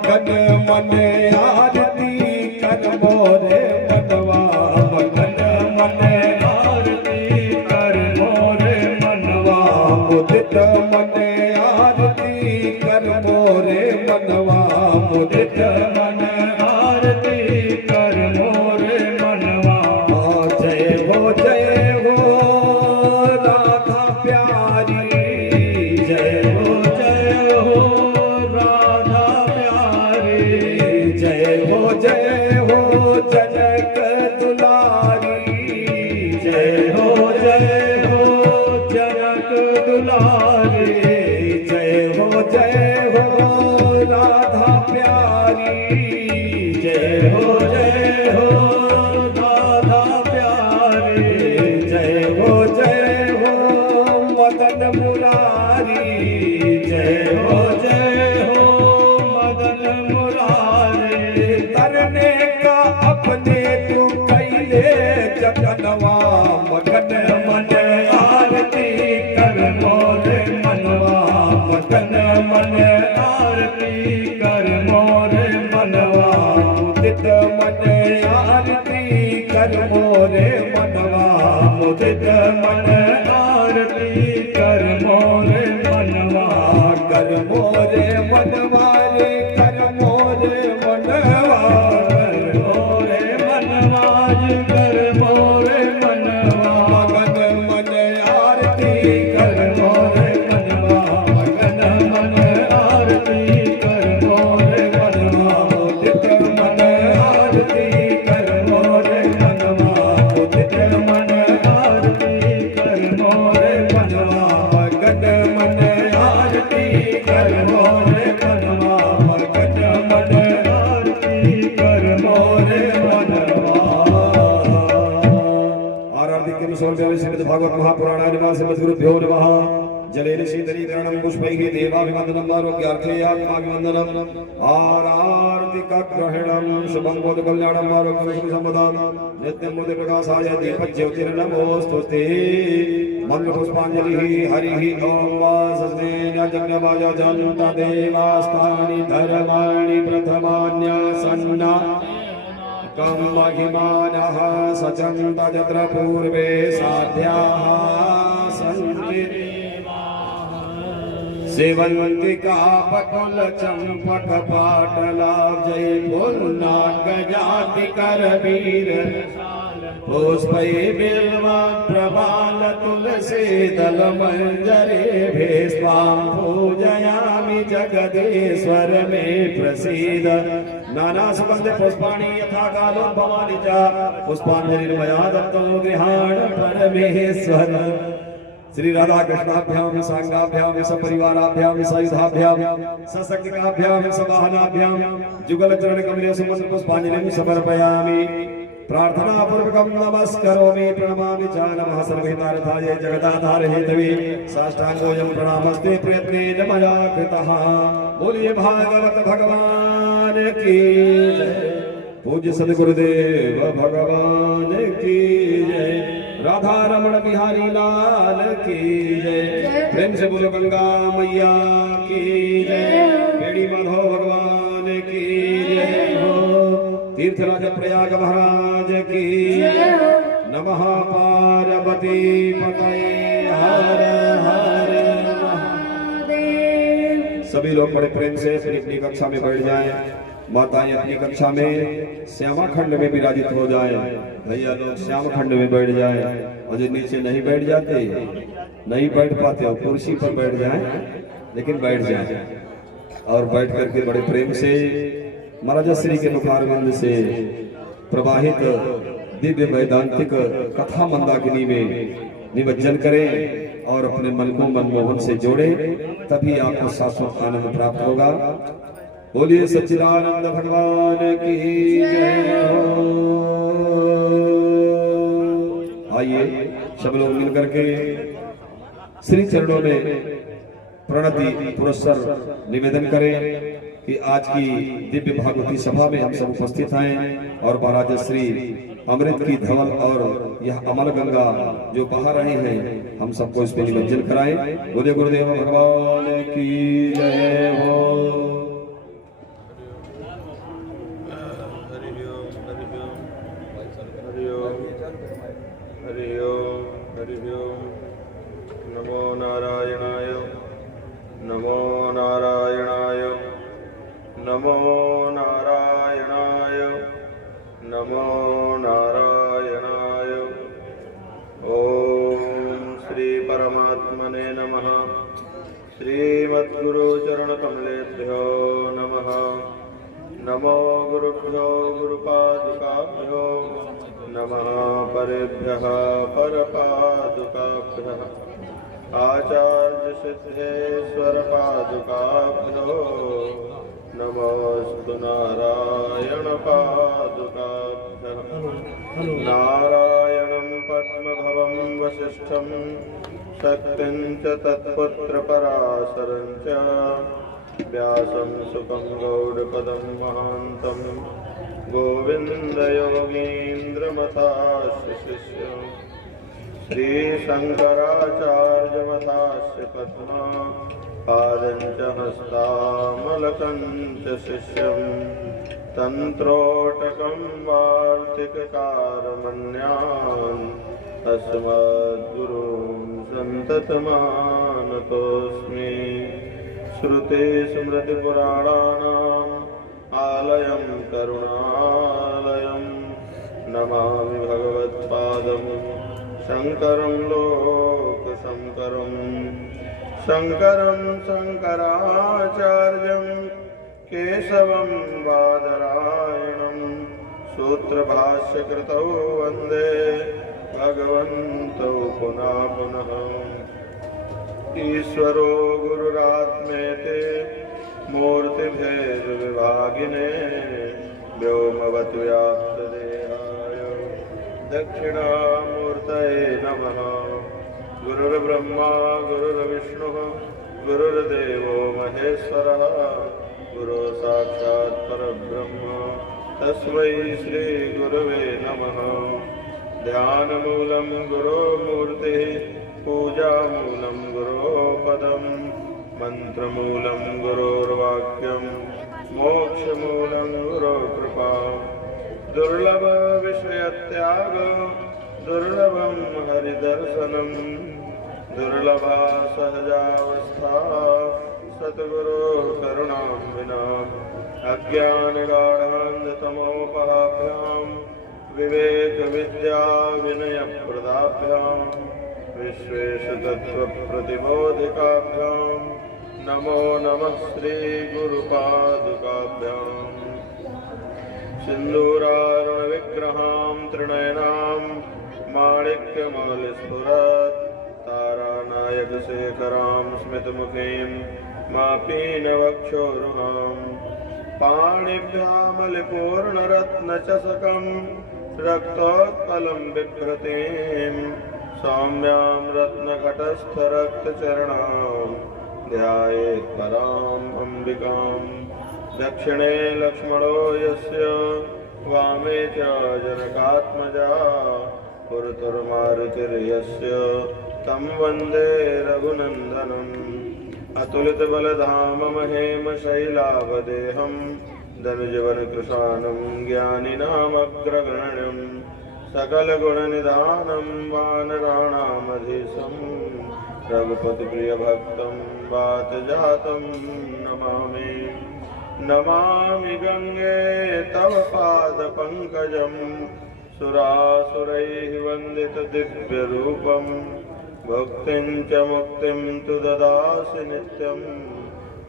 मगन मन आरती कर मोरे मनवा मगन मन आरती कर मोरे मनवा मुदित मन आरती कर मोरे मनवा मुदित मन आरती कर मोरे मनवा जय हो राधा प्यारी जय हो राधा प्यारी जय हो जनक दुलारी जय हो जनक दुलारी जय हो राधा प्यारी जय हो राधा प्यारी जय हो मदन मुरारी जय हो मदन मुरारी तरने का अपने तू कैले जतनवा मगन मन आरती कर मोरे मनवा मगन मन आरती कर मोरे मनवा मुदित मन आरती कर मोरे मनवा मुदित मन आरती कर मोरे मनवा कर मोरे मनवा रे कर मोरे मनवा कर मोरे मनवा कर मोरे मनवा मगन मन आरती कर मोरे मनवा मगन मन आरती कर मोरे मनवा मुदित मन आरती कर मोरे मनवा मुदित मन आरती कर मोरे मनवा मगन मन आरती कर मोरे मनवा मगन मन आरती कर मोरे मनवा आरती के अनुसार श्रीमद् भागवत महापुराण निवास मद्गुरुभ्यो नमः जलेन शीतलीकरणं पुष्पैः देवाभिवन्दनं आरोग्यार्थे आत्माभिवन्दनम् आरति ग्रहणं शुभं बोध कल्याणं आरोग्यं संपदां नित्यं मुदे प्रकाशाय दीपज्योतिर्नमोस्तुते मंगलपुष्पाञ्जलिः हरिः ॐ वासस्तेन जन्यवाजा जन्ता देवास्तानि धर्माणि प्रथमान्यासन्ना कं महिमानः सचन्त यत्र पूर्वे साध्याः सन्ति सेवन्तिका पकुल चंपक पाटलाब्जै पुन्नागजाति करवीर पुष्पै बिल्वा प्रबाल तुलसी दल मंजरे भेस्वां पूजयामि जगदीश्वर मे प्रसीद नाना सुगंध पुष्पाणि यथा कालोद्भवानि च पुष्पाञ्जलिर्मया दत्तो गृहाण परमेश्वर श्री राधा कृष्णाभ्याम सांगाभ्याम सपरिवाराभ्याम सयुधाभ्याम ससंगिकाभ्याम सवाहनाभ्याम जुगल चरण कमले सुमन पुष्पांजलिं समर्पयामि प्रार्थना पूर्वकं नमस्करोमि प्रणमामि च नमः सर्वहितार्थाय जगदाधार हेतवे साष्टांगोऽयं प्रणामस्ते प्रयत्नेन मया कृतः बोलिए भागवत भगवान की जय पूज्य सद्गुरुदेव भगवान की जय राधा रमण बिहारी लाल की जय प्रेम से बोलो गंगा मैया की जय बेड़ी माधव भगवान की जय हो तीर्थराज प्रयाग महाराज की नमः पार्वती पतये हर हर महादेव। सभी लोग बड़े प्रेम से अपनी अपनी कक्षा में बैठ जाएं। माताएं अपनी कक्षा में श्यामा खंड में विराजित हो जाए। भैया लोग श्याम खंड में बैठ जाए और जो नीचे नहीं बैठ जाते नहीं बैठ पाते हो कुर्सी पर बैठ जाए लेकिन बैठ जाए और बैठ करके बड़े प्रेम से महाराज श्री के मुखारविंद से प्रवाहित दिव्य वैदांतिक कथा मंदाकिनी में निमज्जन करें और अपने मन को मनमोहन से जोड़े, तभी आपको शाश्वत आनंद प्राप्त होगा। बोलिए सच्चिदानंद भगवान की जय हो। आइए सब लोग मिलकर के श्री चरणों में प्रणति पुरस्कार निवेदन करें कि आज की दिव्य भागवती सभा में हम सब उपस्थित हैं और महाराज श्री अमृत की धवल और यह अमल गंगा जो बहा रहे हैं हम सबको इस पे निमज्जन कराएं। बोले गुरुदेव भगवान की जय हो। नमो नारायणाय नमो नारायणाय। ओम श्री परमात्मने नमः। श्रीमद्गुरुचरणकमलेभ्यो नमः। नमो गुरुभ्यो गुरुपादुकाभ्यो नमः। परेभ्यः परपादुकाभ्यः आचार्य सिद्धेश्वर पादुकाभ्यो नमोस्तु नारायण पादुकाभ्यः। नारायणं पद्मभवं वसिष्ठं शक्तिं च तत्पुत्रपराशरं च व्यासं सुखं गौडपदं महान्तं गोविन्दयोगीन्द्रमथास्य शिष्यं श्रीशङ्कराचार्यमथास्य पद्मा पादं च हस्तामलकं च शिष्यं तन्त्रोटकं वार्तिककारमन्यान् अस्मद्गुरून् सन्ततमानतोऽस्मि। श्रुतिस्मृतिपुराणानाम् आलयं करुणालयं नमामि भगवत्पादं शङ्करं लोकशङ्करम्। शङ्करं शङ्कराचार्यं केशवं बादरायणं सूत्रभाष्यकृतौ वन्दे भगवन्तौ पुनः पुनः। ईश्वरो गुरुरात्मेति मूर्तिभेदविभागिने व्योमवद्व्याप्तदेहाय दक्षिणामूर्तये नमः। गुरुर्ब्रह्मा गुरुर्विष्णुः गुरुर्देवो महेश्वरः गुरु साक्षात् परब्रह्म तस्मै श्री गुरवे नमः। ध्यानमूलं गुरोमूर्तिः पूजामूलं गुरोपदं मन्त्रमूलं गुरोर्वाक्यं मोक्षमूलं गुरोकृपा। दुर्लभविषयत्याग दुर्लभं हरिदर्शनं दुर्लभा सहजावस्था सद्गुरोः करुणां विना। अज्ञानगाढान्धतमोपहाभ्यां विवेकविद्याविनयप्रदाभ्यां विश्वेशतत्त्वप्रतिबोधिकाभ्यां नमो नमः श्रीगुरुपादुकाभ्याम्। सिन्दूरारुणविग्रहां त्रिनयनां माणिक्यमौलिस्फुरत् तारानायकशेखरां स्मितमुखीं मापीनवक्षोरुहां पाणिभ्यामलिपूर्णरत्नचषकं रक्तोत्पलं बिभ्रतीं सौम्यां रत्नघटस्थरक्तचरणां ध्यायेत् पराम् अम्बिकाम्। दक्षिणे लक्ष्मणो यस्य वामे च जनकात्मजा पुरतुर्मारुतिर्यस्य तं वन्दे रघुनन्दनम्। अतुलितबलधाममहेमशैलावदेहं धनुजवनकृशानं ज्ञानिनामग्रगण्यं सकलगुणनिधानं वानराणामधीशं रघुपतिप्रियभक्तं वातजातं नमामि। नमामि गंगे तव पादपङ्कजं सुरासुरैः वन्दितदिव्यरूपं भुक्तिं च मुक्तिं तु ददासि नित्यं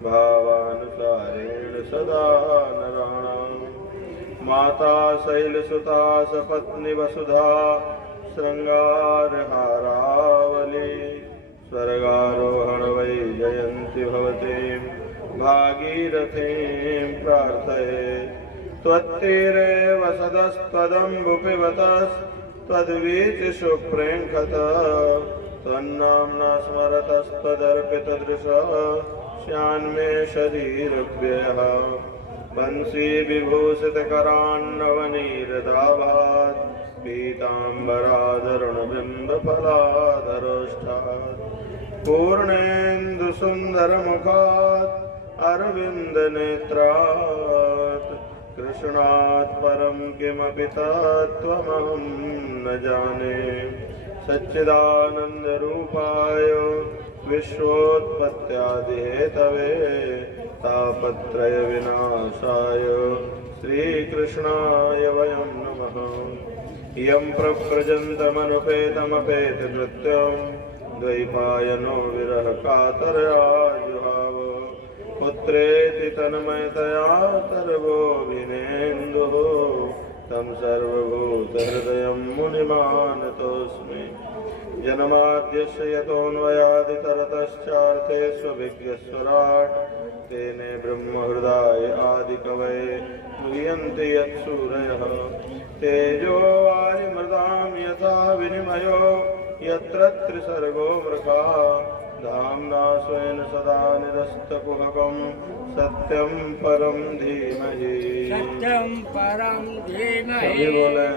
भावानुसारेण सदा नराणां। माता शैलसुता सपत्नी वसुधा शृङ्गारहारावली स्वर्गारोहण वै जयन्ति भवती भागीरथीं प्रार्थये। त्वत्तीरे वसदस्त्वदम्बुपिबतस्त्वद्वीचिषुप्रेङ्खत त्वन्नाम्ना स्मरतस्त्वदर्पितदृशः श्यान्मे शरीरव्ययः। बंसी विभूषितकरान्नवनीरदाभात् पीताम्बराधरुणबिम्बफलाधरोष्ठात् पूर्णेन्दुसुन्दरमुखात् अरविन्दनेत्रात् कृष्णात् परं किमपि तत्त्वमहं न जाने। सच्चिदानन्दरूपाय विश्वोत्पत्त्यादिहेतवे तापत्रय विनाशाय श्रीकृष्णाय वयं नमः। यं प्रव्रजन्तमनुपेतमपेतकृत्यं द्वैपायनो विरह कातराजुहाव पुत्रेति तन्मयतया सर्वोऽभिनेन्दुः तं सर्वभूतहृदयं मुनिमानतोऽस्मि। जन्माद्यस्य यतोऽन्वयादितरतश्चार्थेष्वभिज्ञस्वराट् तेने ब्रह्महृदाय आदिकवये मुह्यन्ति यत्सूरयः। तेजो वारिमृदां यथा विनिमयो यत्र त्रिसर्गो मृगा धाम्ना स्वेन सदा निरस्तकुहकं सत्यं परं धीमहि। सत्यं परं धीमहि। सभी बोले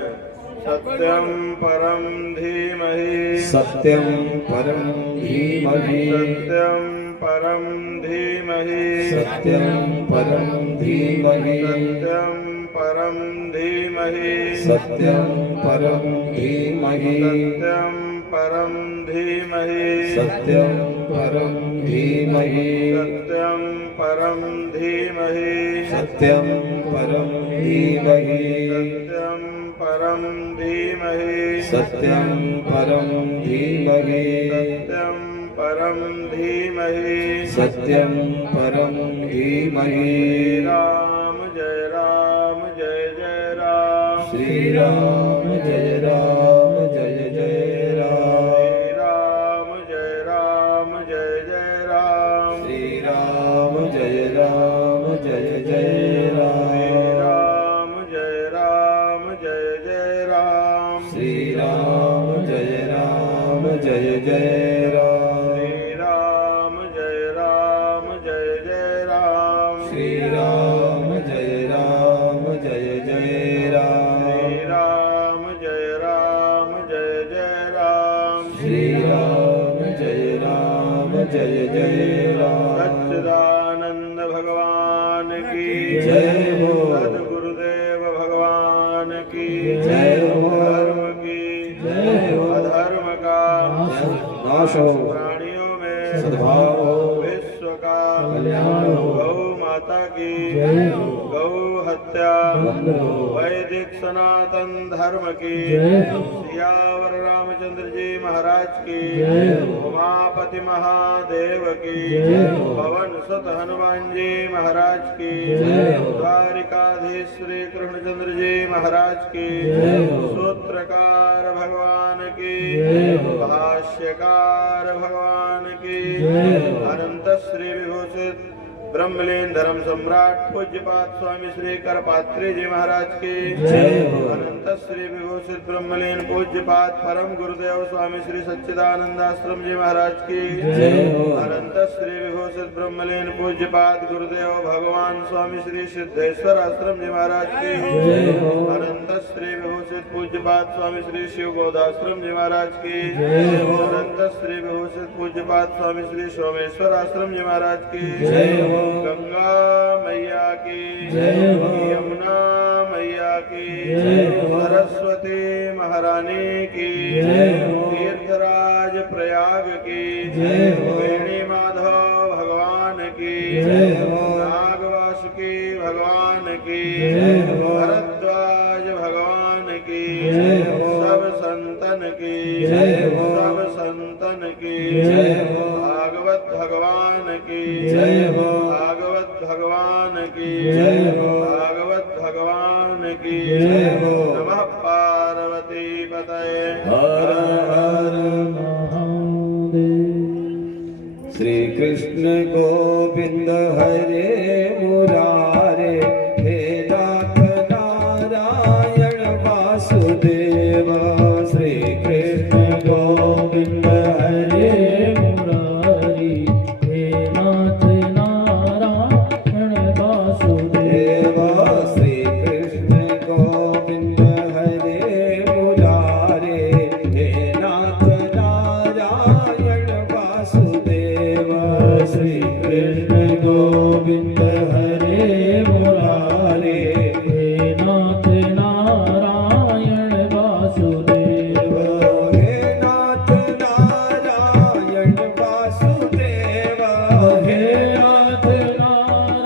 सत्यं परं धीमहि। सत्यं परं धीमहि। सत्यं परं धीमहि। सत्यं परं धीमहि। सत्यं परं धीमहि। सत्यं परं धीमहि। सत्यं परं धीमहि। सत्यं परं धीमहि। सत्यं परं धीमहि। सत्यं परं धीमहि। सत्यं परं धीमहि। सत्यं परं धीमहि। सत्यं परं धीमहि। सत्यं परं धीमहि। राम जय राम जय जय राम। श्री राम जय राम जय जय राम। राम जय राम जय जय राम। श्री राम जय राम जय जय राम। राम जय राम जय जय राम। श्री राम जय राम जय जय राम। राम जय राम जय जय राम। श्री राम जय राम जय जय राम। राम जय राम जय जय राम। श्री राम जय राम जय जय राम। सच्चिदानंद भगवान की जय हो। सद्गुरुदेव भगवान की जय हो। धर्म की जय हो। अधर्म का नाश हो। प्राणियों में सद्भाव हो। विश्व का कल्याण हो। गौ माता की जय हो। गौ हत्या बंद हो। वैदिक सनातन धर्म की जय हो। सियावर रामचंद्र जी महाराज की जय हो। उमापति महादेव की जय हो। पवन सुत हनुमान जी महाराज की जय हो। द्वारिकाधीश श्री कृष्णचंद्र जी महाराज की जय हो। सूत्रकार भगवान की जय हो। भाष्यकार भगवान की जय हो। अनंत श्री विभूषित ब्रह्मलीन धर्म सम्राट पूज्यपाद स्वामी श्री करपात्री जी महाराज की जय हो। अनंत श्री विभूषित ब्रह्मलीन पूज्यपाद परम गुरुदेव स्वामी श्री सच्चिदानंदाश्रम जी महाराज की जय हो। अनंत श्री विभूषित ब्रह्मलीन पूज्यपाद गुरुदेव भगवान स्वामी श्री सिद्धेश्वर आश्रम जी महाराज की जय हो। अनंत श्री विभूषित पूज्यपाद स्वामी श्री शिव गोदाश्रम जी महाराज की जय हो। अनंत श्री विभूषित पूज्यपाद स्वामी श्री सोमेश्वर आश्रम जी महाराज की जय हो। गंगा मैया की जय हो। यमुना मैया की जय हो। सरस्वती महारानी की जय हो। तीर्थराज प्रयाग की जय हो। वेणी माधव भगवान की जय हो। नागवासुकी भगवान की जय हो। भरद्वाज भगवान की जय हो। सब संतन की जय हो। सब संतन की जय हो। भागवत भगवान की जय हो। भागवत भगवान की जय हो। भागवत भगवान की जय हो। नमः पार्वती पतये हर हर महादेव। श्री कृष्ण गोविंद हरे मुरारे हे नाथ नारायण वासुदेव। श्री कृष्ण गोविंद हरे मुरारी हे नाथ नारायण वासुदेव। श्री कृष्ण गोविंद हरे मुरारे हे नाथ नारायण वासुदेव। श्री कृष्ण गोविंद हरे मुरारे हे नाथ नारायण वासुदेव। हे नाथ नारायण वासुदेव। हे नाथ नारायण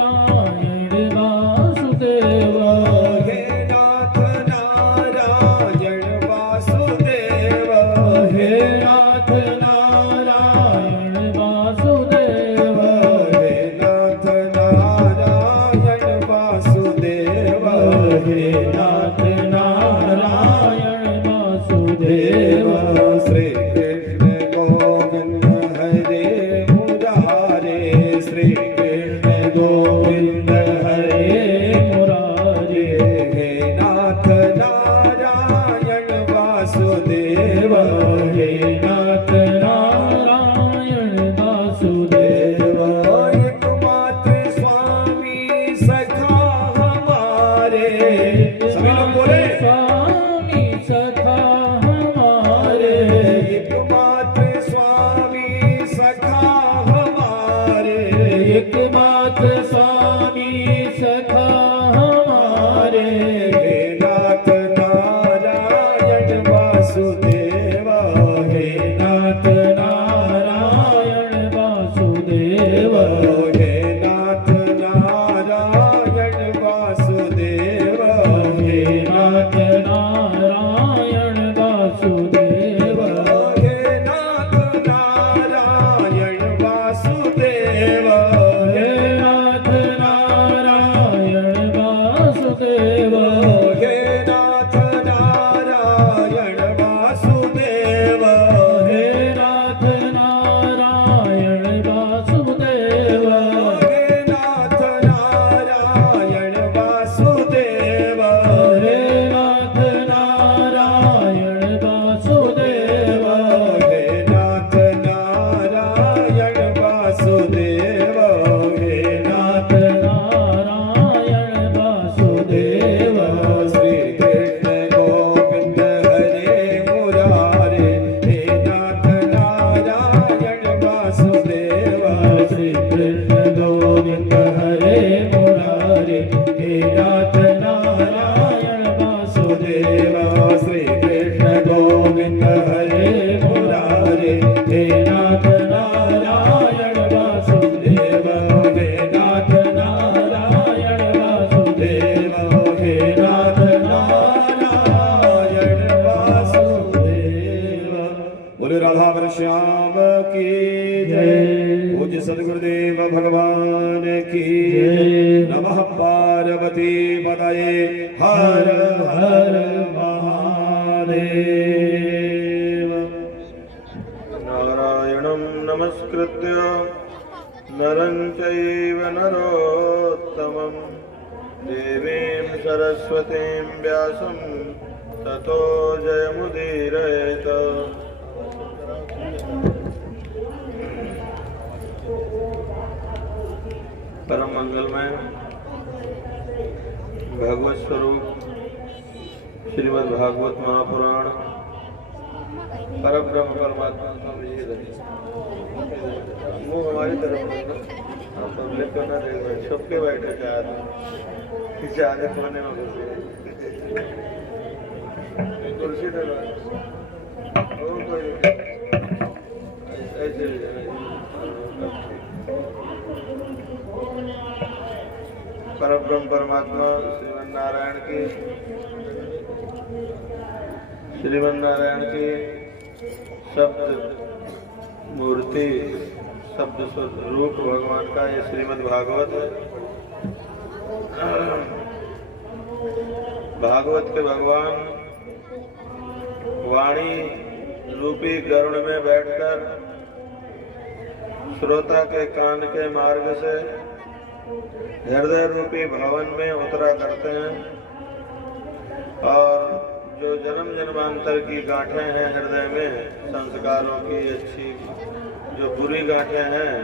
हे नाथ नारायण वासुदेव श्री कृष्ण गोविंद हरे मुरारे श्री कृष्ण गोविंद हरे मुरारे हे नाथ नारायण वासुदेव हे नाथ नारायण वासुदेव एकमात्र स्वामी सखा हमारे सभी लोग बोले स्वामी सखा हमारे एकमात्र स्वामी सखा हमारे एकमात्र स्वामी सखा हमारे हे नाथ नारायण वासुदेव हे नाथ नारायण वासुदेव हे नाथ नारायण वासुदेव हे नाथ नारायण वासुदेव हे नाथ नारायण वासुदेव हे नाथ नारायण वासुदेव हे नाथ नारायण वासुदेव हे नाथ नारायण वासुदेव हे नाथ नारायण वासुदेव हे नाथ नारायण वासुदेव हे नाथ नारायण वासुदेव हे नाथ नारायण वासुदेव श्री कृष्ण गोविंद हरे मुरारे हे नाथ नारायण वासुदेव श्री कृष्ण गोविंद हरे मुरारे हे नाथ नारायण वासुदेव श्री कृष्ण गोविंद हरे मुरारे हे नाथ नारायण वासुदेव हे नाथ नारायण वासुदेव हे नाथ नारायण वासुदेव बोले राधा श्याम की जय। पूज्य सदगुरुदेव भगवान की जय। नमः पार्वती पतये हर हर महादेव। नारायणं नमस्कृत्य नरं चैव नरोत्तमं देवीं सरस्वतीं व्यासं ततो जयमुदीरयेत। परम मंगलमय भगवत स्वरूप श्रीमद् भागवत महापुराण परब्रह्म परमात्मा का विजय रहे। मुंह हमारी तरफ पब्लिक को ना देख छुप के बैठे चार कोने में कुर्सी दे ऐसे परब्रह्म परमात्मा श्रीमन नारायण की शब्द मूर्ति शब्द रूप भगवान का ये श्रीमद् भागवत है। भागवत के भगवान वाणी रूपी गरुड़ में बैठकर श्रोता के कान के मार्ग से हृदय रूपी भवन में उतरा करते हैं और जो जन्म जन्मांतर की गांठें हैं हृदय में संस्कारों की अच्छी जो बुरी गांठें हैं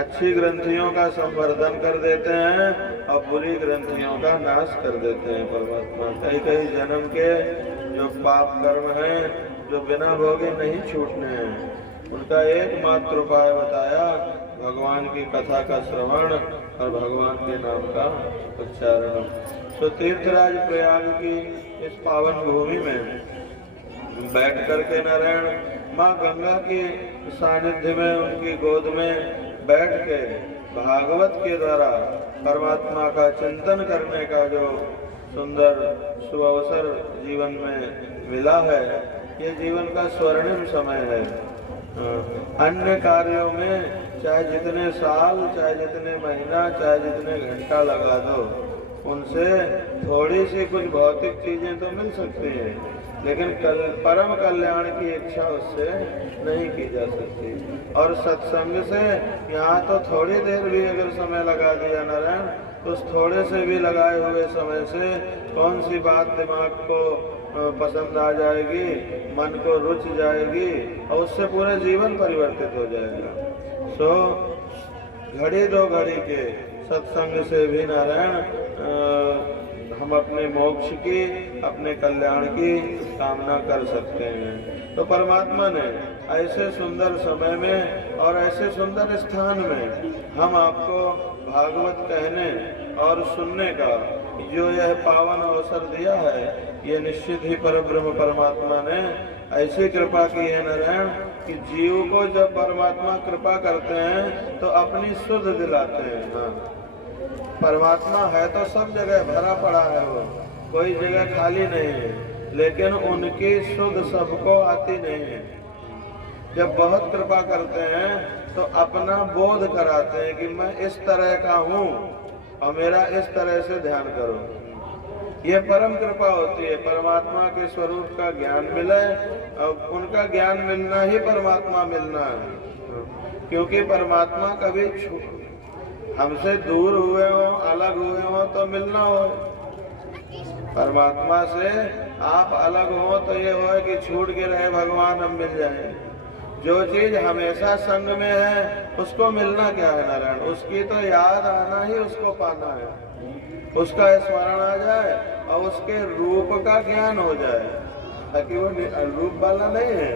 अच्छी ग्रंथियों का संवर्धन कर देते हैं और बुरी ग्रंथियों का नाश कर देते हैं परमात्मा। कई कई जन्म के जो पाप कर्म हैं जो बिना भोगे नहीं छूटने हैं उनका एकमात्र उपाय बताया भगवान की कथा का श्रवण और भगवान के नाम का उच्चारण। तो तीर्थराज प्रयाग की इस पावन भूमि में बैठ करके नारायण माँ गंगा के सानिध्य में उनकी गोद में बैठ के भागवत के द्वारा परमात्मा का चिंतन करने का जो सुंदर सुअवसर जीवन में मिला है ये जीवन का स्वर्णिम समय है। अन्य कार्यों में चाहे जितने साल चाहे जितने महीना चाहे जितने घंटा लगा दो उनसे थोड़ी सी कुछ भौतिक चीजें तो मिल सकती हैं, लेकिन परम कल्याण की इच्छा उससे नहीं की जा सकती। और सत्संग से यहाँ तो थोड़ी देर भी अगर समय लगा दिया नारायण, उस थोड़े से भी लगाए हुए समय से कौन सी बात दिमाग को पसंद आ जाएगी, मन को रुच जाएगी और उससे पूरे जीवन परिवर्तित हो जाएगा। सो घड़ी दो घड़ी के सत्संग से भी नारायण हम अपने मोक्ष की, अपने कल्याण की कामना कर सकते हैं। तो परमात्मा ने ऐसे सुंदर समय में और ऐसे सुंदर स्थान में हम आपको भागवत कहने और सुनने का जो यह पावन अवसर दिया है, ये निश्चित ही परब्रह्म परमात्मा ने ऐसी कृपा की है नारायण कि जीव को जब परमात्मा कृपा करते हैं तो अपनी सुध दिलाते हैं। हाँ, परमात्मा है तो सब जगह भरा पड़ा है, वो कोई जगह खाली नहीं है, लेकिन उनकी सुध सबको आती नहीं है। जब बहुत कृपा करते हैं तो अपना बोध कराते हैं कि मैं इस तरह का हूँ और मेरा इस तरह से ध्यान करो। ये परम कृपा होती है, परमात्मा के स्वरूप का ज्ञान मिले और उनका ज्ञान मिलना ही परमात्मा मिलना है। क्योंकि परमात्मा कभी हमसे दूर हुए हो, अलग हुए हो तो मिलना हो। परमात्मा से आप अलग हो तो ये हो कि छूट के रहे भगवान हम मिल जाए। जो चीज हमेशा संग में है उसको मिलना क्या है नारायण, उसकी तो याद आना ही उसको पाना है, उसका स्मरण आ जाए और उसके रूप का ज्ञान हो जाए। ताकि वो रूप वाला नहीं है,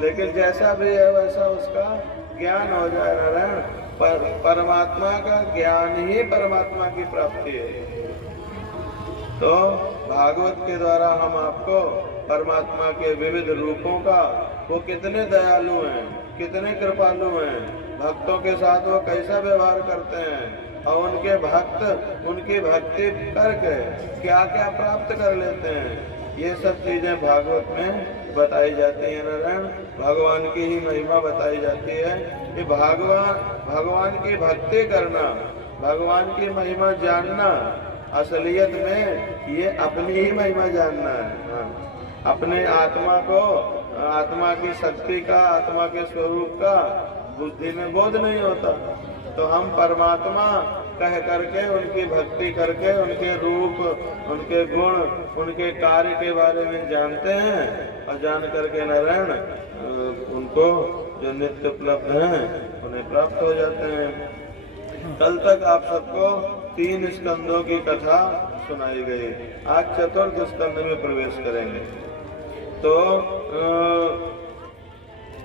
लेकिन जैसा भी है वैसा उसका ज्ञान हो जाए नारायण। परमात्मा का ज्ञान ही परमात्मा की प्राप्ति है। तो भागवत के द्वारा हम आपको परमात्मा के विविध रूपों का, वो कितने दयालु हैं, कितने कृपालु हैं, भक्तों के साथ वो कैसा व्यवहार करते हैं और उनके भक्त उनकी भक्ति करके क्या क्या प्राप्त कर लेते हैं, ये सब चीजें भागवत में बताई जाती है नारायण। भगवान की ही महिमा बताई जाती है कि भगवान की भक्ति करना, भगवान की महिमा जानना, असलियत में ये अपनी ही महिमा जानना है। हाँ, अपने आत्मा को, आत्मा की शक्ति का, आत्मा के स्वरूप का बुद्धि में बोध नहीं होता। तो हम परमात्मा कह करके उनकी भक्ति करके उनके रूप, उनके गुण, उनके कार्य के बारे में जानते हैं और जान करके नारायण उनको जो नित्य उपलब्ध हैं उन्हें प्राप्त हो जाते हैं। कल तक आप सबको 3 स्कंदों की कथा सुनाई गई, आज चतुर्थ स्कंद में प्रवेश करेंगे। तो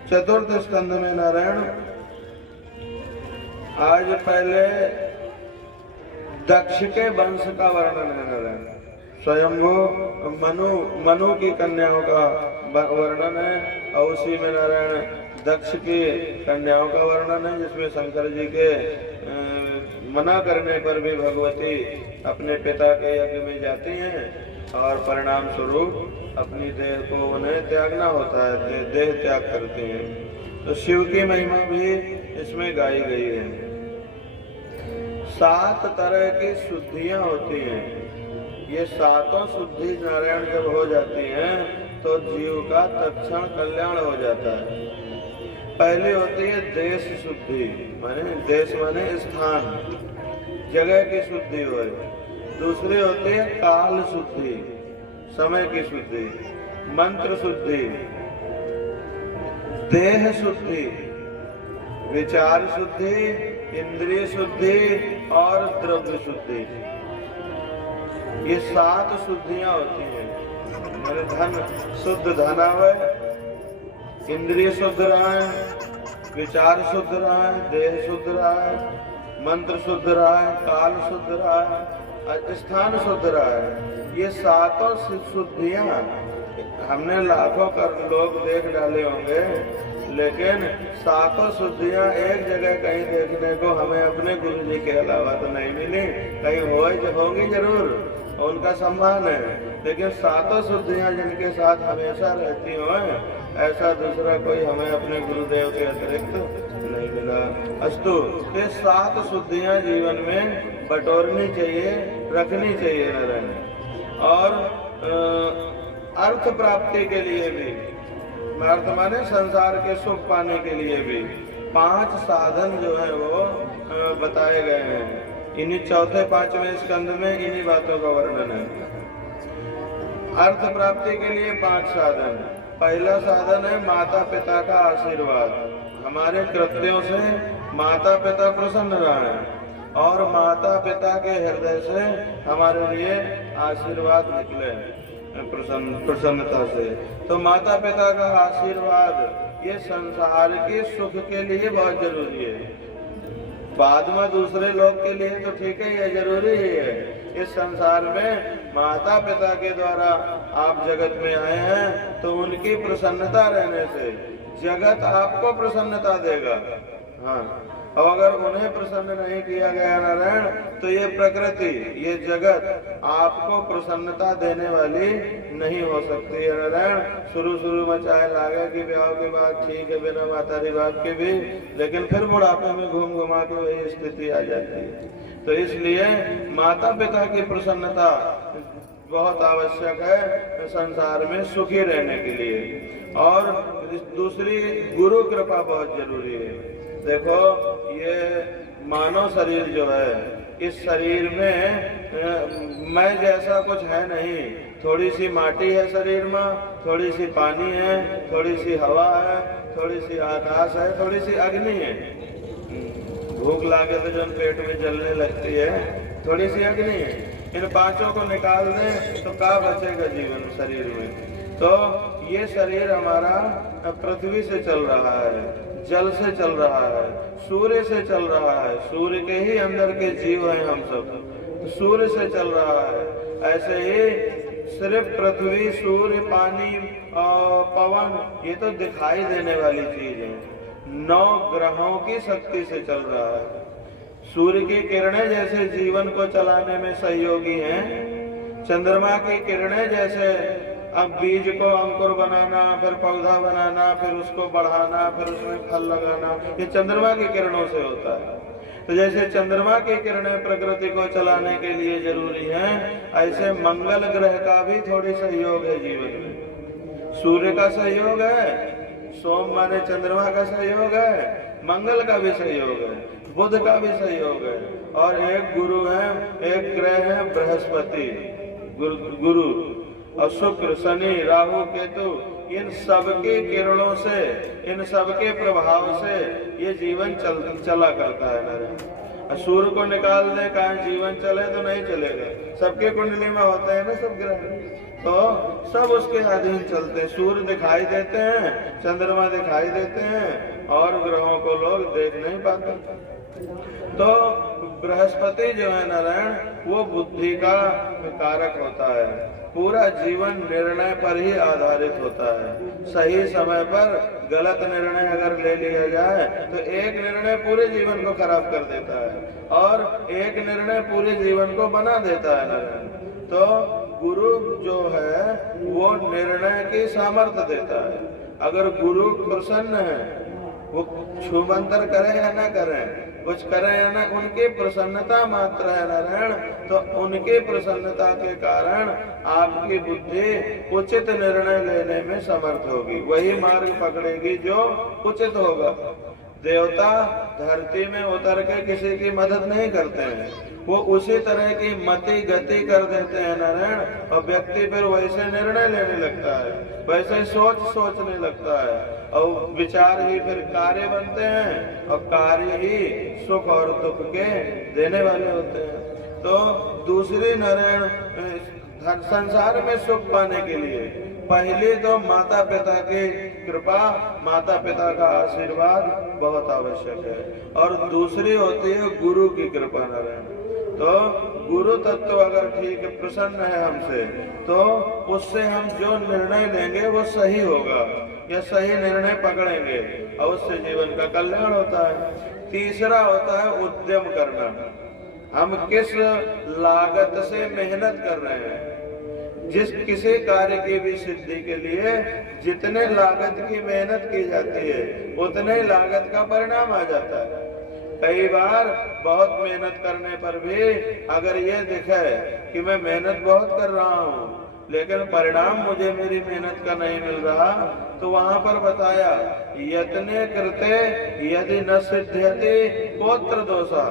चतुर्थ स्कंद में नारायण आज पहले दक्ष के वंश का वर्णन है नारायण। स्वयंभू मनु की कन्याओं का वर्णन है और उसी में नारायण दक्ष की कन्याओं का वर्णन है, जिसमें शंकर जी के मना करने पर भी भगवती अपने पिता के यज्ञ में जाती हैं और परिणाम स्वरूप अपनी देह को उन्हें त्यागना होता है, देह त्याग करती हैं। तो शिव की महिमा भी इसमें गाई गई है। 7 तरह की शुद्धियां होती हैं। ये 7 शुद्धि नारायण जब हो जाती हैं तो जीव का तत्क्षण कल्याण हो जाता है। पहली होती है देश शुद्धि, माने देश माने स्थान, जगह की शुद्धि हो। दूसरी होती है काल शुद्धि, समय की शुद्धि, मंत्र शुद्धि, देह शुद्धि, विचार शुद्धि, इंद्रिय शुद्धि और द्रव्य शुद्धि। ये 7 शुद्धियां होती हैं। मेरे धन शुद्ध धन आवे, इंद्रिय शुद्ध रहे, विचार शुद्ध रहे, देह शुद्ध रहे, मंत्र शुद्ध रहे, काल शुद्ध रहे, स्थान शुद्ध रहे। ये 7 शुद्धियां हमने लाखों कर लोग देख डाले होंगे, लेकिन 7 शुद्धियां एक जगह कहीं देखने को हमें अपने गुरु जी के अलावा तो नहीं मिली। कहीं होंगी जरूर, उनका सम्मान है, लेकिन 7 शुद्धियां जिनके साथ हमेशा रहती हो, ऐसा दूसरा कोई हमें अपने गुरुदेव के अतिरिक्त नहीं मिला। अस्तु, ये 7 शुद्धियां जीवन में बटोरनी चाहिए, रखनी चाहिए नारायण। और अर्थ प्राप्ति के लिए भी, अर्थ माने संसार के सुख पाने के लिए भी 5 साधन जो है वो बताए गए हैं। इन्हीं चौथे 5वें स्कंद में इन्हीं बातों का वर्णन है। अर्थ प्राप्ति के लिए 5 साधन। पहला साधन है माता पिता का आशीर्वाद। हमारे कृत्यों से माता पिता प्रसन्न रहे और माता पिता के हृदय से हमारे लिए आशीर्वाद निकले प्रसन्नता से। तो माता पिता का आशीर्वाद ये संसार के सुख के लिए बहुत जरूरी है। बाद में दूसरे लोग के लिए तो ठीक है, ये जरूरी ही है। इस संसार में माता पिता के द्वारा आप जगत में आए हैं तो उनकी प्रसन्नता रहने से जगत आपको प्रसन्नता देगा। हाँ, और अगर उन्हें प्रसन्न नहीं किया गया नारायण तो ये प्रकृति, ये जगत आपको प्रसन्नता देने वाली नहीं हो सकती है नारायण। शुरू में चाहे लागे कि ब्याह के बाद ठीक है बिना मातारी बात के भी, लेकिन फिर बुढ़ापे में घूम घुमा के वही स्थिति आ जाती है। तो इसलिए माता पिता की प्रसन्नता बहुत आवश्यक है संसार में सुखी रहने के लिए। और दूसरी गुरु कृपा बहुत जरूरी है। देखो ये मानव शरीर जो है, इस शरीर में मैं जैसा कुछ है नहीं। थोड़ी सी माटी है शरीर में, थोड़ी सी पानी है, थोड़ी सी हवा है, थोड़ी सी आकाश है, थोड़ी सी अग्नि है। भूख लागे तो जो पेट में जलने लगती है, थोड़ी सी अग्नि है। इन 5 को निकाल दें तो क्या बचेगा जीवन शरीर में। तो ये शरीर हमारा पृथ्वी से चल रहा है, जल से चल रहा है, सूर्य से चल रहा है। सूर्य के ही अंदर के जीव हैं हम सब, सूर्य से चल रहा है। ऐसे ही सिर्फ पृथ्वी, सूर्य, पानी और पवन ये तो दिखाई देने वाली चीज है। 9 ग्रहों की शक्ति से चल रहा है। सूर्य की किरणें जैसे जीवन को चलाने में सहयोगी हैं, चंद्रमा की किरणें जैसे अब बीज को अंकुर बनाना, फिर पौधा बनाना, फिर उसको बढ़ाना, फिर उसमें फल लगाना, ये चंद्रमा की किरणों से होता है। तो जैसे चंद्रमा की किरणें प्रकृति को चलाने के लिए जरूरी हैं, ऐसे मंगल ग्रह का भी थोड़ी सहयोग है जीवन में। सूर्य का सहयोग है, सोम माने चंद्रमा का सहयोग है, मंगल का भी सहयोग है, बुध का भी सहयोग है, और एक गुरु है, एक ग्रह है बृहस्पति, गुरु और शुक्र, शनि, राहु, केतु, इन सबके किरणों से, इन सबके प्रभाव से ये जीवन चला करता है नारायण। सूर्य को निकाल दे कहीं जीवन चले तो नहीं चलेगा। सबके कुंडली में होते हैं ना सब ग्रह, तो सब उसके अधीन चलते हैं। सूर्य दिखाई देते हैं, चंद्रमा दिखाई देते हैं, और ग्रहों को लोग देख नहीं पाते। तो बृहस्पति जो है नारायण वो बुद्धि का कारक होता है। पूरा जीवन निर्णय पर ही आधारित होता है। सही समय पर गलत निर्णय अगर ले लिया जाए तो एक निर्णय पूरे जीवन को खराब कर देता है, और एक निर्णय पूरे जीवन को बना देता है नारायण। तो गुरु जो है वो निर्णय की सामर्थ्य देता है। अगर गुरु प्रसन्न है, वो छुमंतर करे या ना करे, कुछ करे या ना, उनकी प्रसन्नता मात्र है नारायण। तो उनकी प्रसन्नता के कारण आपकी बुद्धि उचित निर्णय लेने में समर्थ होगी, वही मार्ग पकड़ेगी जो उचित होगा। देवता धरती में उतर के किसी की मदद नहीं करते हैं, वो उसी तरह की मति गति कर देते हैं नारायण, और व्यक्ति फिर वैसे निर्णय लेने लगता है, वैसे सोचने लगता है, और विचार ही फिर कार्य बनते हैं, और कार्य ही सुख और दुख के देने वाले होते हैं। तो दूसरी नारायण संसार में सुख पाने के लिए पहले तो माता पिता की कृपा, माता पिता का आशीर्वाद बहुत आवश्यक है, और दूसरी होती है गुरु की कृपा नारायण। तो गुरु तत्व अगर ठीक प्रसन्न है हमसे, तो उससे हम जो निर्णय लेंगे वो सही होगा, या सही निर्णय पकड़ेंगे, और उससे जीवन का कल्याण होता है। तीसरा होता है उद्यम करना। हम किस लागत से मेहनत कर रहे हैं। जिस किसी कार्य की भी सिद्धि के लिए जितने लागत की मेहनत की जाती है, उतने लागत का परिणाम आ जाता है। कई बार बहुत मेहनत करने पर भी अगर ये दिखे कि मैं मेहनत बहुत कर रहा हूँ लेकिन परिणाम मुझे मेरी मेहनत का नहीं मिल रहा, तो वहां पर बताया यत्ने कृते यदि न सिद्ध्यति गोत्र दोषा,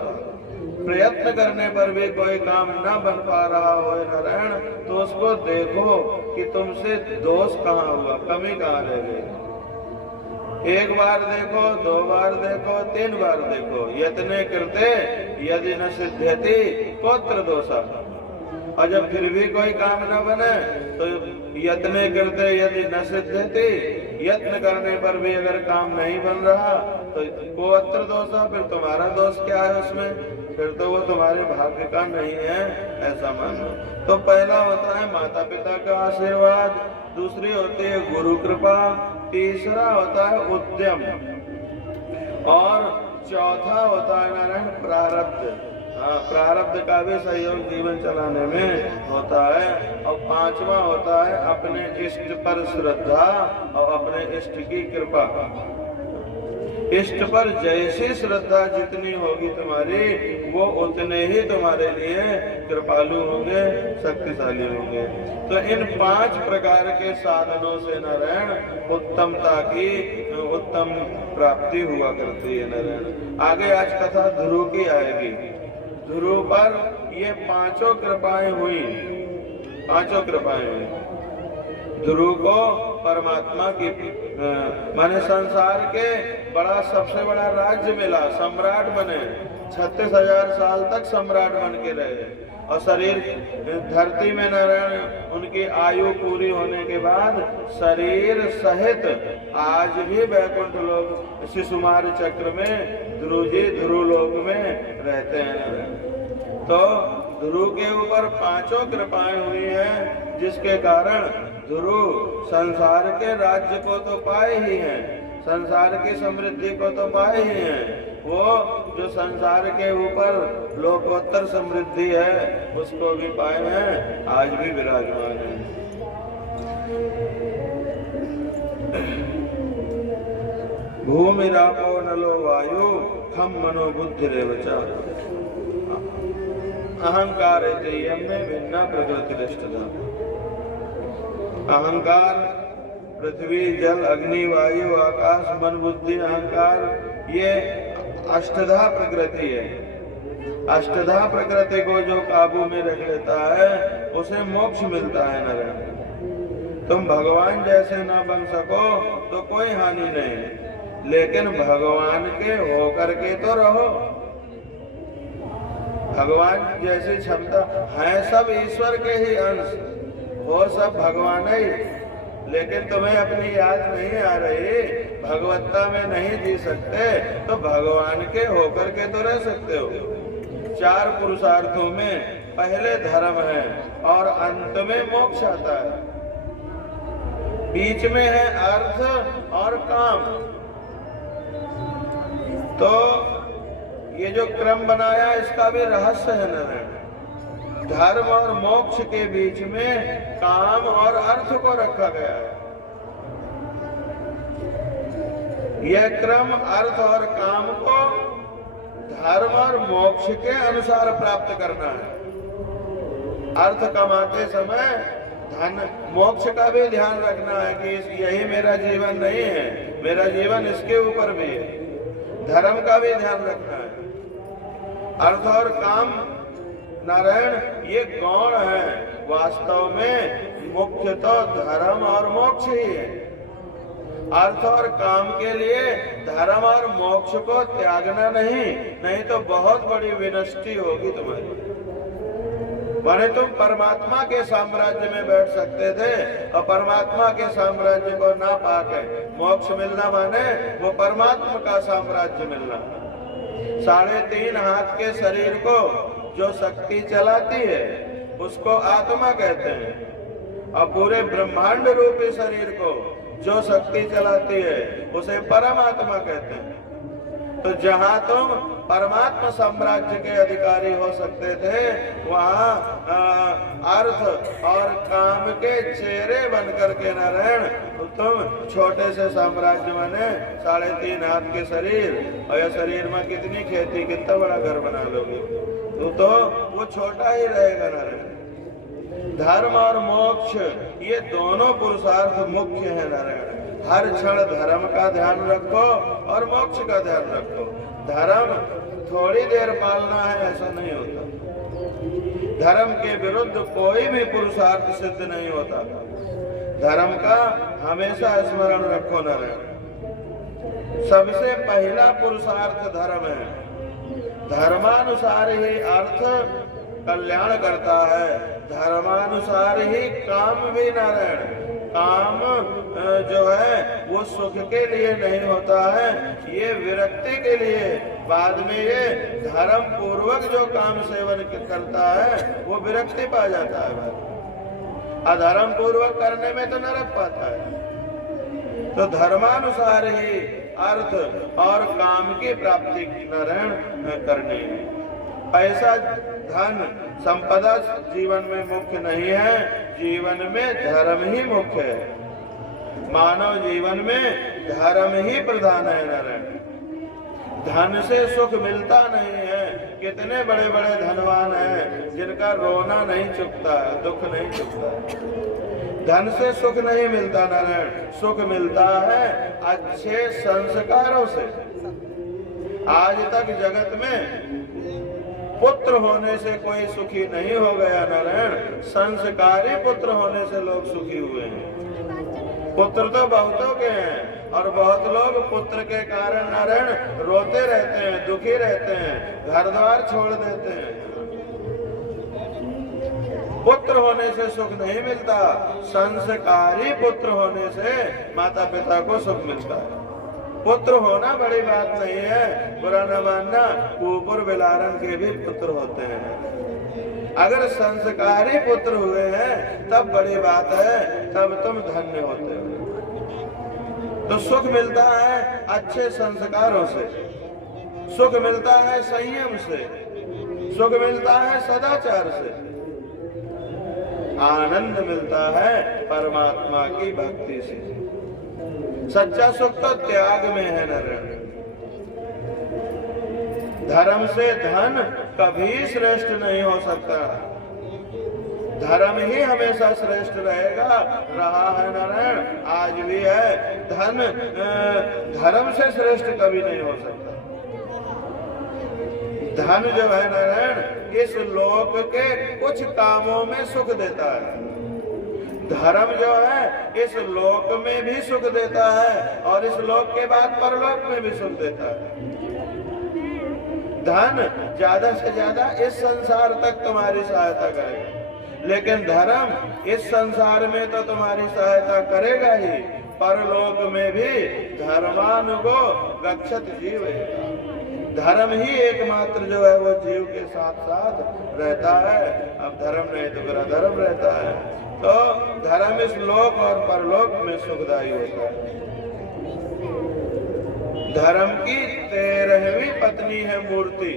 प्रयत्न करने पर भी कोई काम न बन पा रहा हो नारायण, तो उसको देखो कि तुमसे दोष कहाँ हुआ, कमी कहाँ रह गई। एक बार देखो, दो बार देखो, तीन बार देखो, यत्ने कृते यदि न सिद्ध्यति गोत्र दोषा। और जब फिर भी कोई काम न बने तो यत्ने करते यदि न सिद्ध्यति, यत्न करने पर भी अगर काम नहीं बन रहा तो गोत्र दोष, फिर तुम्हारा दोष क्या है उसमें, फिर तो वो तुम्हारे भाग्य का नहीं है, ऐसा मानो। तो पहला होता है माता पिता का आशीर्वाद, दूसरी होती है गुरु कृपा, तीसरा होता है उद्यम, और चौथा होता है नारायण प्रारब्ध। प्रारब्ध का भी सहयोग जीवन चलाने में होता है। और पांचवा होता है अपने इष्ट पर श्रद्धा और अपने इष्ट की कृपा। इष्ट पर जैसी श्रद्धा जितनी होगी तुम्हारी, वो उतने ही तुम्हारे लिए कृपालु होंगे, शक्तिशाली होंगे। तो इन 5 प्रकार के साधनों से नारायण उत्तमता की उत्तम प्राप्ति हुआ करती है नारायण। आगे आज कथा ध्रुव की आएगी। ध्रुव पर ये 5 कृपाएं हुई, 5 कृपाएं हुई। ध्रुव को परमात्मा की माने संसार के सबसे बड़ा राज्य मिला, सम्राट बने, 36,000 साल तक सम्राट बन के रहे। और शरीर धरती में नारायण उनकी आयु पूरी होने के बाद शरीर सहित आज भी वैकुंठ लोक शिशुमार चक्र में ध्रुव जी ध्रुव लोक में रहते हैं। तो ध्रुव के ऊपर 5 कृपाएं हुई हैं, जिसके कारण ध्रुव संसार के राज्य को तो पाए ही हैं, संसार की समृद्धि को तो पाए ही हैं, वो जो संसार के ऊपर लोकोत्तर समृद्धि है उसको भी पाए हैं, आज भी विराजमान है। भूमि रापो नलो वायु खम मनो बुद्धि रेवचा अहंकार में भिन्ना प्रकृति दृष्टता। अहंकार पृथ्वी जल अग्नि वायु आकाश मन बुद्धि अहंकार, ये अष्टधा प्रकृति है। अष्टधा प्रकृति को जो काबू में रख लेता है उसे मोक्ष मिलता है नारायण। तुम भगवान जैसे ना बन सको तो कोई हानि नहीं, लेकिन भगवान के होकर के तो रहो। भगवान जैसी क्षमता है, सब ईश्वर के ही अंश हो, सब भगवान ही, लेकिन तुम्हें अपनी याद नहीं आ रही, भगवत्ता में नहीं जी सकते, तो भगवान के होकर के तो रह सकते हो। 4 पुरुषार्थों में पहले धर्म है और अंत में मोक्ष आता है, बीच में है अर्थ और काम। तो ये जो क्रम बनाया इसका भी रहस्य है नारायण। धर्म और मोक्ष के बीच में काम और अर्थ को रखा गया है। यह क्रम अर्थ और काम को धर्म और मोक्ष के अनुसार प्राप्त करना है। अर्थ कमाते समय धन मोक्ष का भी ध्यान रखना है कि यही मेरा जीवन नहीं है, मेरा जीवन इसके ऊपर भी है। धर्म का भी ध्यान रखना है। अर्थ और काम नारायण ये गौण है, वास्तव में मुख्य तो धर्म और मोक्ष ही है। अर्थ और काम के लिए धर्म और मोक्ष को त्यागना नहीं तो बहुत बड़ी विनष्टि होगी तुम्हारी। माने तुम परमात्मा के साम्राज्य में बैठ सकते थे और परमात्मा के साम्राज्य को ना पाके मोक्ष मिलना माने वो परमात्मा का साम्राज्य मिलना। 3.5 हाथ के शरीर को जो शक्ति चलाती है उसको आत्मा कहते हैं, और पूरे ब्रह्मांड रूपी शरीर को जो शक्ति चलाती है उसे परमात्मा कहते हैं। तो जहां तुम परमात्मा साम्राज्य के अधिकारी हो सकते थे, वहां अर्थ और काम के चेहरे बनकर के नारायण तुम छोटे से साम्राज्य बने, 3.5 हाथ के शरीर, और यह शरीर में कितनी खेती, कितना बड़ा घर बना लोगे, तो वो छोटा ही रहेगा नारायण। धर्म और मोक्ष ये दोनों पुरुषार्थ मुख्य है नारायण। हर क्षण धर्म का ध्यान रखो और मोक्ष का ध्यान रखो। धर्म थोड़ी देर पालना है ऐसा नहीं होता। धर्म के विरुद्ध कोई भी पुरुषार्थ सिद्ध नहीं होता। धर्म का हमेशा स्मरण रखो नारायण। सबसे पहला पुरुषार्थ धर्म है। धर्मानुसार ही अर्थ कल्याण करता है, धर्मानुसार ही काम भी नारायण। काम जो है वो सुख के लिए नहीं होता है, ये विरक्ति के लिए। बाद में ये धर्म पूर्वक जो काम सेवन करता है वो विरक्ति पा जाता है, अधर्म पूर्वक करने में तो नरक पाता है। तो धर्मानुसार ही अर्थ और काम की प्राप्ति नारायण करनी है। पैसा धन संपदा जीवन में मुख्य नहीं है, जीवन में धर्म ही मुख्य है। मानव जीवन में धर्म ही प्रधान है नारायण। धन से सुख मिलता नहीं है। कितने बड़े बड़े धनवान हैं जिनका रोना नहीं चुकता है, दुख नहीं चुकता है। धन से सुख नहीं मिलता नारायण, सुख मिलता है अच्छे संस्कारों से। आज तक जगत में पुत्र होने से कोई सुखी नहीं हो गया नारायण, संस्कारी पुत्र होने से लोग सुखी हुए हैं। पुत्र तो बहुतों के हैं और बहुत लोग पुत्र के कारण नारायण रोते रहते हैं, दुखी रहते हैं, घर द्वार छोड़ देते हैं। पुत्र होने से सुख नहीं मिलता, संस्कारी पुत्र होने से माता पिता को सुख मिलता है। पुत्र होना बड़ी बात नहीं है, बुरा न मानना, कुकुर बिलारन के भी पुत्र होते हैं। अगर संस्कारी पुत्र हुए हैं तब बड़ी बात है, तब तुम धन्य होते हो। तो सुख मिलता है अच्छे संस्कारों से, सुख मिलता है संयम से, सुख मिलता है सदाचार से, आनंद मिलता है परमात्मा की भक्ति से। सच्चा सुख तो त्याग में है नारायण। धर्म से धन कभी श्रेष्ठ नहीं हो सकता। धर्म ही हमेशा श्रेष्ठ रहेगा, रहा है नारायण, आज भी है। धन धर्म से श्रेष्ठ कभी नहीं हो सकता। धन जो है नारायण इस लोक के कुछ कामों में सुख देता है। धर्म जो है इस लोक में भी सुख देता है और इस लोक के बाद परलोक में भी सुख देता है। धन ज्यादा से ज्यादा इस संसार तक तुम्हारी सहायता करेगा, लेकिन धर्म इस संसार में तो तुम्हारी सहायता करेगा ही, परलोक में भी धर्मानुगो गच्छत जीव है। धर्म ही एकमात्र जो है वो जीव के साथ साथ रहता है। अब धर्म नहीं तो फिर अधर्म रहता है। तो धर्म इस लोक और परलोक में सुखदायी होता है। धर्म की 13वीं पत्नी है मूर्ति,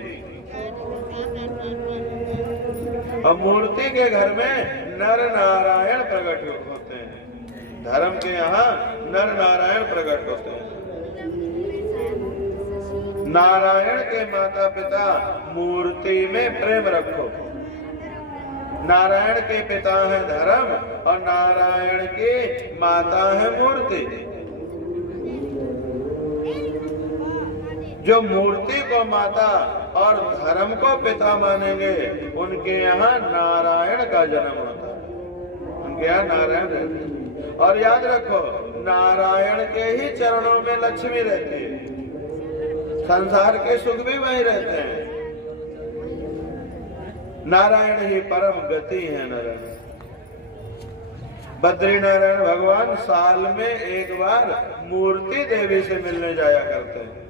और मूर्ति के घर में नर नारायण प्रकट होते हैं। धर्म के यहाँ नर नारायण प्रकट होते हैं। नारायण के माता पिता मूर्ति में प्रेम रखो। नारायण के पिता है धर्म और नारायण की माता है मूर्ति। जो मूर्ति को माता और धर्म को पिता मानेंगे उनके यहाँ नारायण का जन्म होता है, उनके यहाँ नारायण रहते हैं। और याद रखो नारायण के ही चरणों में लक्ष्मी रहती है, संसार के सुख भी वही रहते हैं। नारायण ही परम गति है नारायण। बद्री नारायण भगवान साल में एक बार मूर्ति देवी से मिलने जाया करते हैं।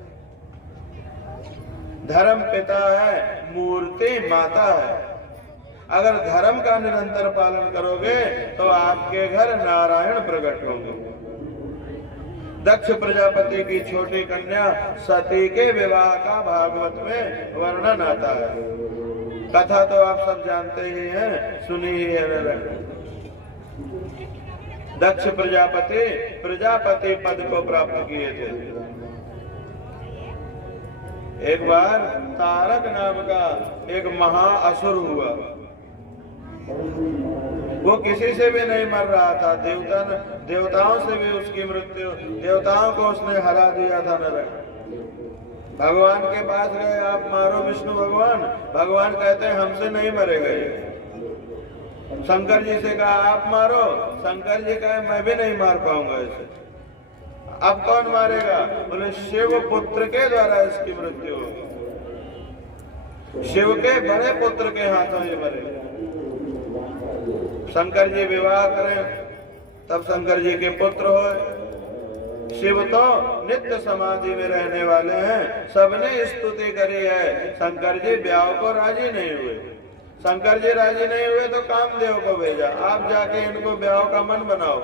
धर्म पिता है, मूर्ति माता है। अगर धर्म का निरंतर पालन करोगे तो आपके घर नारायण प्रकट होंगे। दक्ष प्रजापति की छोटी कन्या सती के विवाह का भागवत में वर्णन आता है। कथा तो आप सब जानते ही हैं, सुनी ही है नारायण। दक्ष प्रजापति पद को प्राप्त किए थे। एक बार तारक नाम का एक महाअसुर हुआ। वो किसी से भी नहीं मर रहा था। देवताओं से भी उसकी मृत्यु, देवताओं को उसने हरा दिया था नारायण। भगवान के पास गए, आप मारो विष्णु भगवान। भगवान कहते हैं हमसे नहीं मरेगा ये। शंकर जी से कहा आप मारो, शंकर जी कहे मैं भी नहीं मार पाऊंगा इसे। अब कौन मारेगा? बोले शिव पुत्र के द्वारा इसकी मृत्यु होगी। शिव के बड़े पुत्र के हाथों ये मरेगा। शंकर जी विवाह करें, तब शंकर जी के पुत्र हो। शिव तो नित्य समाधि में रहने वाले हैं, सबने स्तुति करी है। शंकर जी ब्याह को राजी नहीं हुए। शंकर जी राजी नहीं हुए तो कामदेव को भेजा, आप जाके इनको ब्याह का मन बनाओ।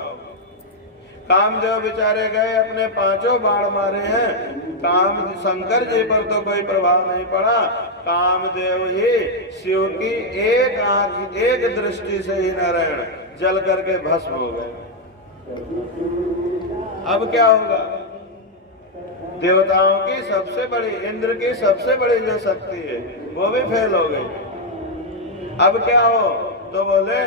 कामदेव बेचारे गए, अपने 5 बाण मारे हैं। शंकर जी पर तो कोई प्रभाव नहीं पड़ा। कामदेव ही शिव की एक आंख, एक दृष्टि से ही नारायण जल करके भस्म हो गए। अब क्या होगा? देवताओं की सबसे बड़ी, इंद्र की सबसे बड़ी जो शक्ति है वो भी फेल हो गई। अब क्या हो? तो बोले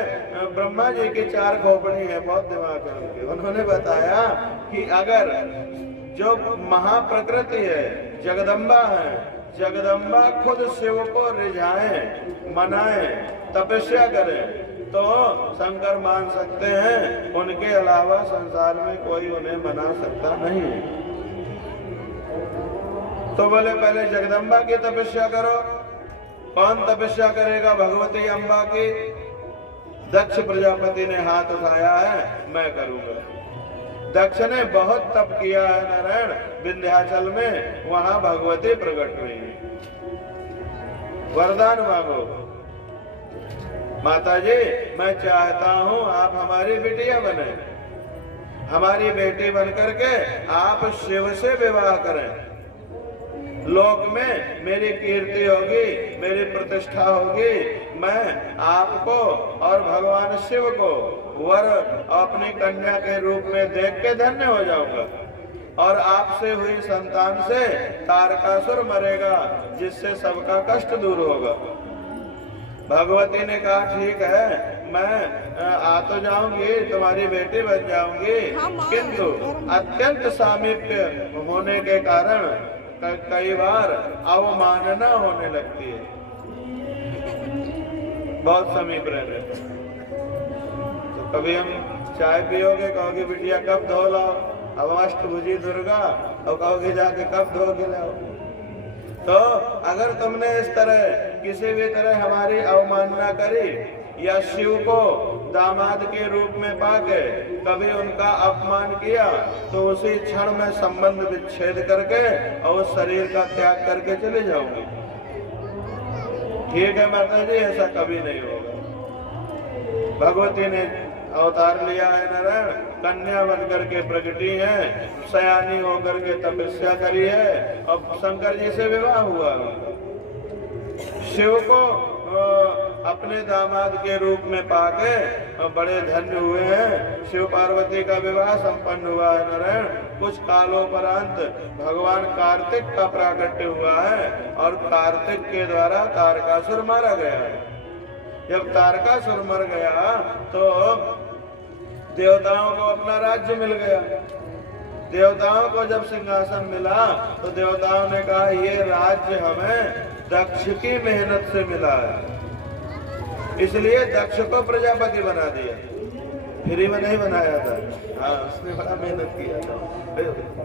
ब्रह्मा जी की 4 खोपड़ी है, बहुत दिमाग है उनके। उन्होंने बताया कि अगर जो महाप्रकृति है, जगदम्बा है, जगदम्बा खुद शिव को रिझाए, मनाए, तपस्या करे तो शंकर मान सकते हैं। उनके अलावा संसार में कोई उन्हें मना सकता नहीं है। तो बोले पहले जगदम्बा की तपस्या करो। कौन तपस्या करेगा? भगवती अम्बा की। दक्ष प्रजापति ने हाथ उठाया है, मैं करूंगा। दक्ष ने बहुत तप किया है नारायण। विंध्याचल में वहां भगवती प्रकट हुई। वरदान मांगो। माता जी मैं चाहता हूं आप हमारी बिटिया बने, हमारी बेटी बन करके आप शिव से विवाह करें। लोक में मेरी कीर्ति होगी, मेरी प्रतिष्ठा होगी। मैं आपको और भगवान शिव को वर अपनी कन्या के रूप में देख के धन्य हो जाऊंगा। और आपसे हुई संतान से तारकासुर मरेगा, जिससे सबका कष्ट दूर होगा। भगवती ने कहा ठीक है, मैं आ तो जाऊंगी, तुम्हारी बेटी बन जाऊंगी, किंतु अत्यंत सामीप्य होने के कारण कई बार अवमानना होने लगती है। बहुत समीप रहने तो कभी हम चाय पियोगे, कहोगे बिटिया कब धो लाओ, अब अष्टभुजी दुर्गा, और कहोगे जाके कब धो के लाओ। तो अगर तुमने इस तरह किसी भी तरह हमारी अवमानना करी या शिव को दामाद के रूप में पाके कभी उनका अपमान किया, तो उसी क्षण में संबंध विच्छेद करके और उस शरीर का त्याग करके चले जाऊंगी। ठीक है माता जी, ऐसा कभी नहीं होगा। भगवती ने अवतार लिया है नारायण, कन्या बन करके प्रगटी है, सयानी होकर के तपस्या करी है और शंकर जी से विवाह हुआ। शिव को अपने दामाद के रूप में पाके बड़े धन्य हुए हैं। शिव पार्वती का विवाह संपन्न हुआ है नारायण। कुछ कालोपरांत भगवान कार्तिक का प्राकट्य हुआ है और कार्तिक के द्वारा तारकासुर मारा गया है। जब तारकासुर मर गया तो देवताओं को अपना राज्य मिल गया। देवताओं को जब सिंहासन मिला तो देवताओं ने कहा ये राज्य हमें दक्ष की मेहनत से मिला है, इसलिए दक्ष को प्रजापति बना दिया। फ्री में नहीं बनाया था, हाँ उसने बड़ा मेहनत किया था।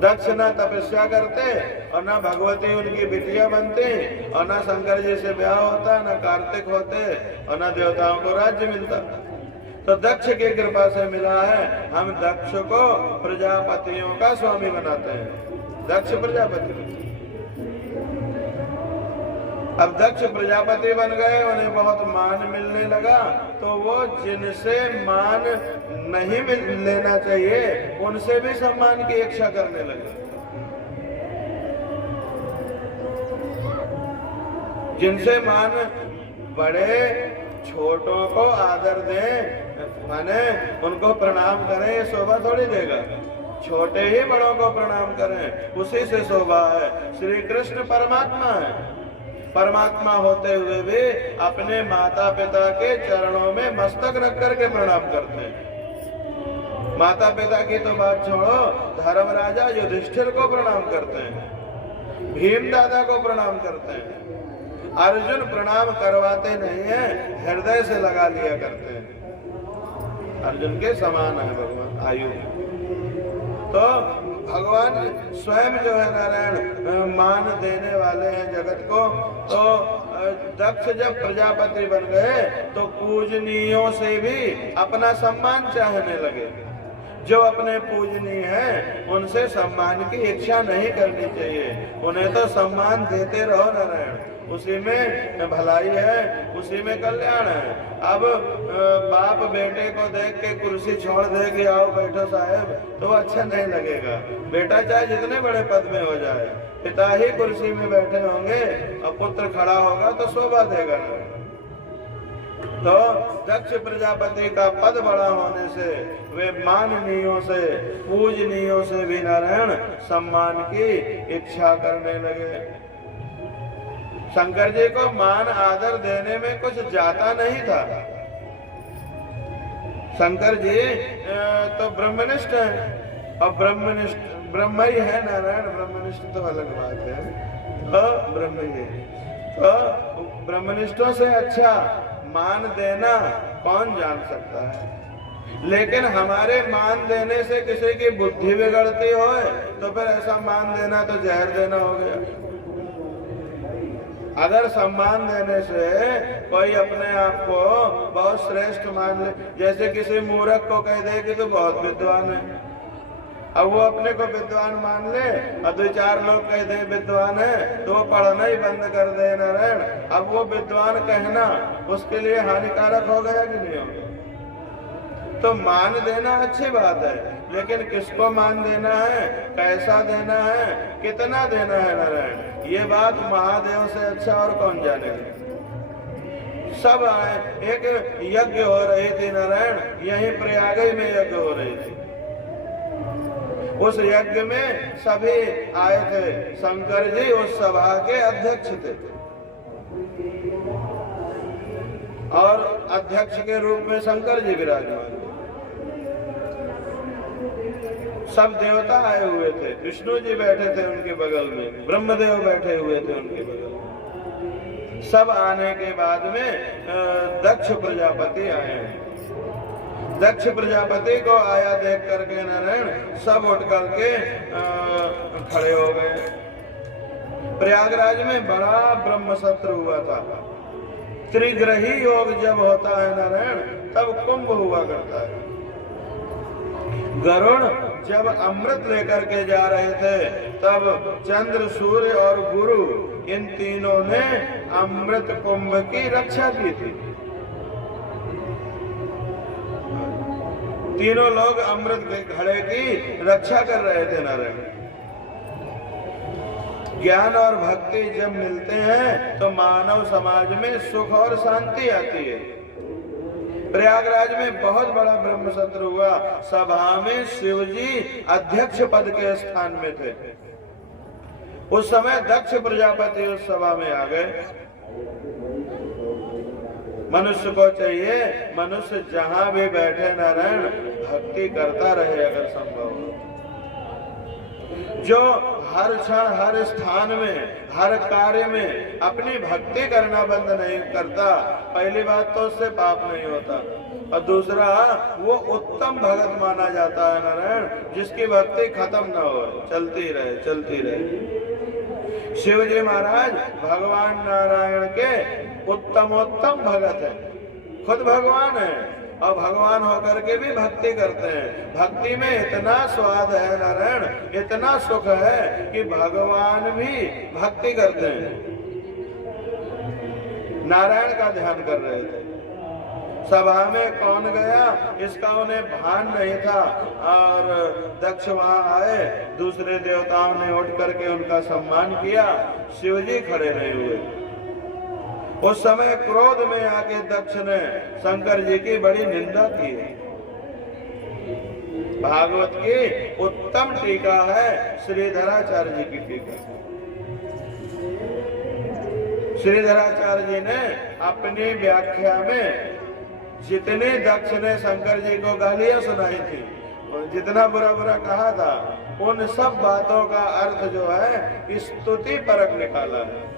दक्ष ना तपस्या करते और ना भगवती उनकी बिटिया बनती और ना शंकर जी से ब्याह होता, ना कार्तिक होते और ना देवताओं को राज्य मिलता। तो दक्ष की कृपा से मिला है। हम दक्ष को प्रजापतियों का स्वामी बनाते हैं। दक्ष प्रजापति, अब दक्ष प्रजापति बन गए, उन्हें बहुत मान मिलने लगा, तो वो जिनसे मान नहीं लेना चाहिए उनसे भी सम्मान की इच्छा करने लगे। जिनसे मान बड़े छोटों को आदर दें, माने उनको प्रणाम करें, ये शोभा थोड़ी देगा। छोटे ही बड़ों को प्रणाम करें, उसी से शोभा है। श्री कृष्ण परमात्मा है, परमात्मा होते हुए भी अपने माता पिता के चरणों में मस्तक रख करके प्रणाम करते हैं। माता पिता की तो बात छोड़ो, धर्मराजा युधिष्ठिर को प्रणाम करते हैं, भीम दादा को प्रणाम करते हैं। अर्जुन प्रणाम करवाते नहीं है, हृदय से लगा लिया करते हैं। अर्जुन के समान है भगवान आयु। तो भगवान स्वयं जो है नारायण मान देने वाले हैं जगत को। तो दक्ष जब प्रजापति बन गए तो पूजनीयों से भी अपना सम्मान चाहने लगे। जो अपने पूजनीय हैं उनसे सम्मान की इच्छा नहीं करनी चाहिए, उन्हें तो सम्मान देते रहो नारायण, उसी में भलाई है, उसी में कल्याण है। अब बाप बेटे को देख के कुर्सी छोड़ दे कि आओ बैठो साहब, तो अच्छा नहीं लगेगा। बेटा चाहे जितने बड़े पद में हो जाए, पिता ही कुर्सी में बैठे होंगे और पुत्र खड़ा होगा तो शोभा देगा ना। तो दक्ष प्रजापति का पद बड़ा होने से वे माननीयों से पूजनीयों से भी नारायण सम्मान की इच्छा करने लगे। शंकर जी को मान आदर देने में कुछ जाता नहीं था। शंकर जी तो ब्रह्मनिष्ठ है, और ब्रह्म ही है नारायण, ब्रह्मनिष्ठ तो अलग बात है, तो ब्रह्म ही है। तो ब्रह्मनिष्ठों से अच्छा मान देना कौन जान सकता है। लेकिन हमारे मान देने से किसी की बुद्धि बिगड़ती हो तो फिर ऐसा मान देना तो जहर देना हो गया। अगर सम्मान देने से कोई अपने आप को बहुत श्रेष्ठ मान ले, जैसे किसी मूर्ख को कह दे कि तू बहुत विद्वान है, अब वो अपने को विद्वान मान ले और दो चार लोग कह दे विद्वान है तो वो पढ़ना ही बंद कर दे नारायण। अब वो विद्वान कहना उसके लिए हानिकारक हो गया कि नहीं हो गया। तो मान देना अच्छी बात है, लेकिन किसको मान देना है, कैसा देना है, कितना देना है नारायण, ये बात महादेव से अच्छा और कौन जानेगा। सब आए, एक यज्ञ हो रही थी नारायण, यहीं प्रयाग में यज्ञ हो रही थी। उस यज्ञ में सभी आए थे, शंकर जी उस सभा के अध्यक्ष थे और अध्यक्ष के रूप में शंकर जी विराजमान थे। सब देवता आए हुए थे, विष्णु जी बैठे थे उनके बगल में, ब्रह्मदेव बैठे हुए थे उनके बगल में। सब आने के बाद में दक्ष प्रजापति आए। दक्ष प्रजापति को आया देख करके नारायण सब उठ करके खड़े हो गए। प्रयागराज में बड़ा ब्रह्म सत्र हुआ था। त्रिग्रही योग जब होता है नारायण तब कुंभ हुआ करता है। गरुड़ जब अमृत लेकर के जा रहे थे तब चंद्र, सूर्य और गुरु इन तीनों ने अमृत कुंभ की रक्षा की थी। तीनों लोग अमृत के घड़े की रक्षा कर रहे थे नारायण। ज्ञान और भक्ति जब मिलते हैं तो मानव समाज में सुख और शांति आती है। प्रयागराज में बहुत बड़ा ब्रह्म सत्र हुआ। सभा में शिवजी अध्यक्ष पद के स्थान में थे। उस समय दक्ष प्रजापति उस सभा में आ गए। मनुष्य को चाहिए मनुष्य जहां भी बैठे नारायण भक्ति करता रहे अगर संभव हो। जो हर क्षण हर स्थान में हर कार्य में अपनी भक्ति करना बंद नहीं करता, पहली बात तो उससे पाप नहीं होता और दूसरा वो उत्तम भगत माना जाता है नारायण, जिसकी भक्ति खत्म ना हो, चलती रहे चलती रहे। शिव जी महाराज भगवान नारायण के उत्तमोत्तम भगत है, खुद भगवान है और भगवान होकर के भी भक्ति करते हैं। भक्ति में इतना स्वाद है नारायण, इतना सुख है कि भगवान भी भक्ति करते हैं। नारायण का ध्यान कर रहे थे। सभा में कौन गया इसका उन्हें भान नहीं था और दक्ष वहां आए। दूसरे देवताओं ने उठ करके उनका सम्मान किया। शिवजी खड़े नहीं हुए। उस समय क्रोध में आके दक्ष ने शंकर जी की बड़ी निंदा की है। भागवत की उत्तम टीका है श्रीधराचार्य जी की टीका। श्रीधराचार्य जी ने अपनी व्याख्या में जितने दक्ष ने शंकर जी को गालियां सुनाई थी और जितना बुरा बुरा कहा था, उन सब बातों का अर्थ जो है स्तुति परक निकाला है।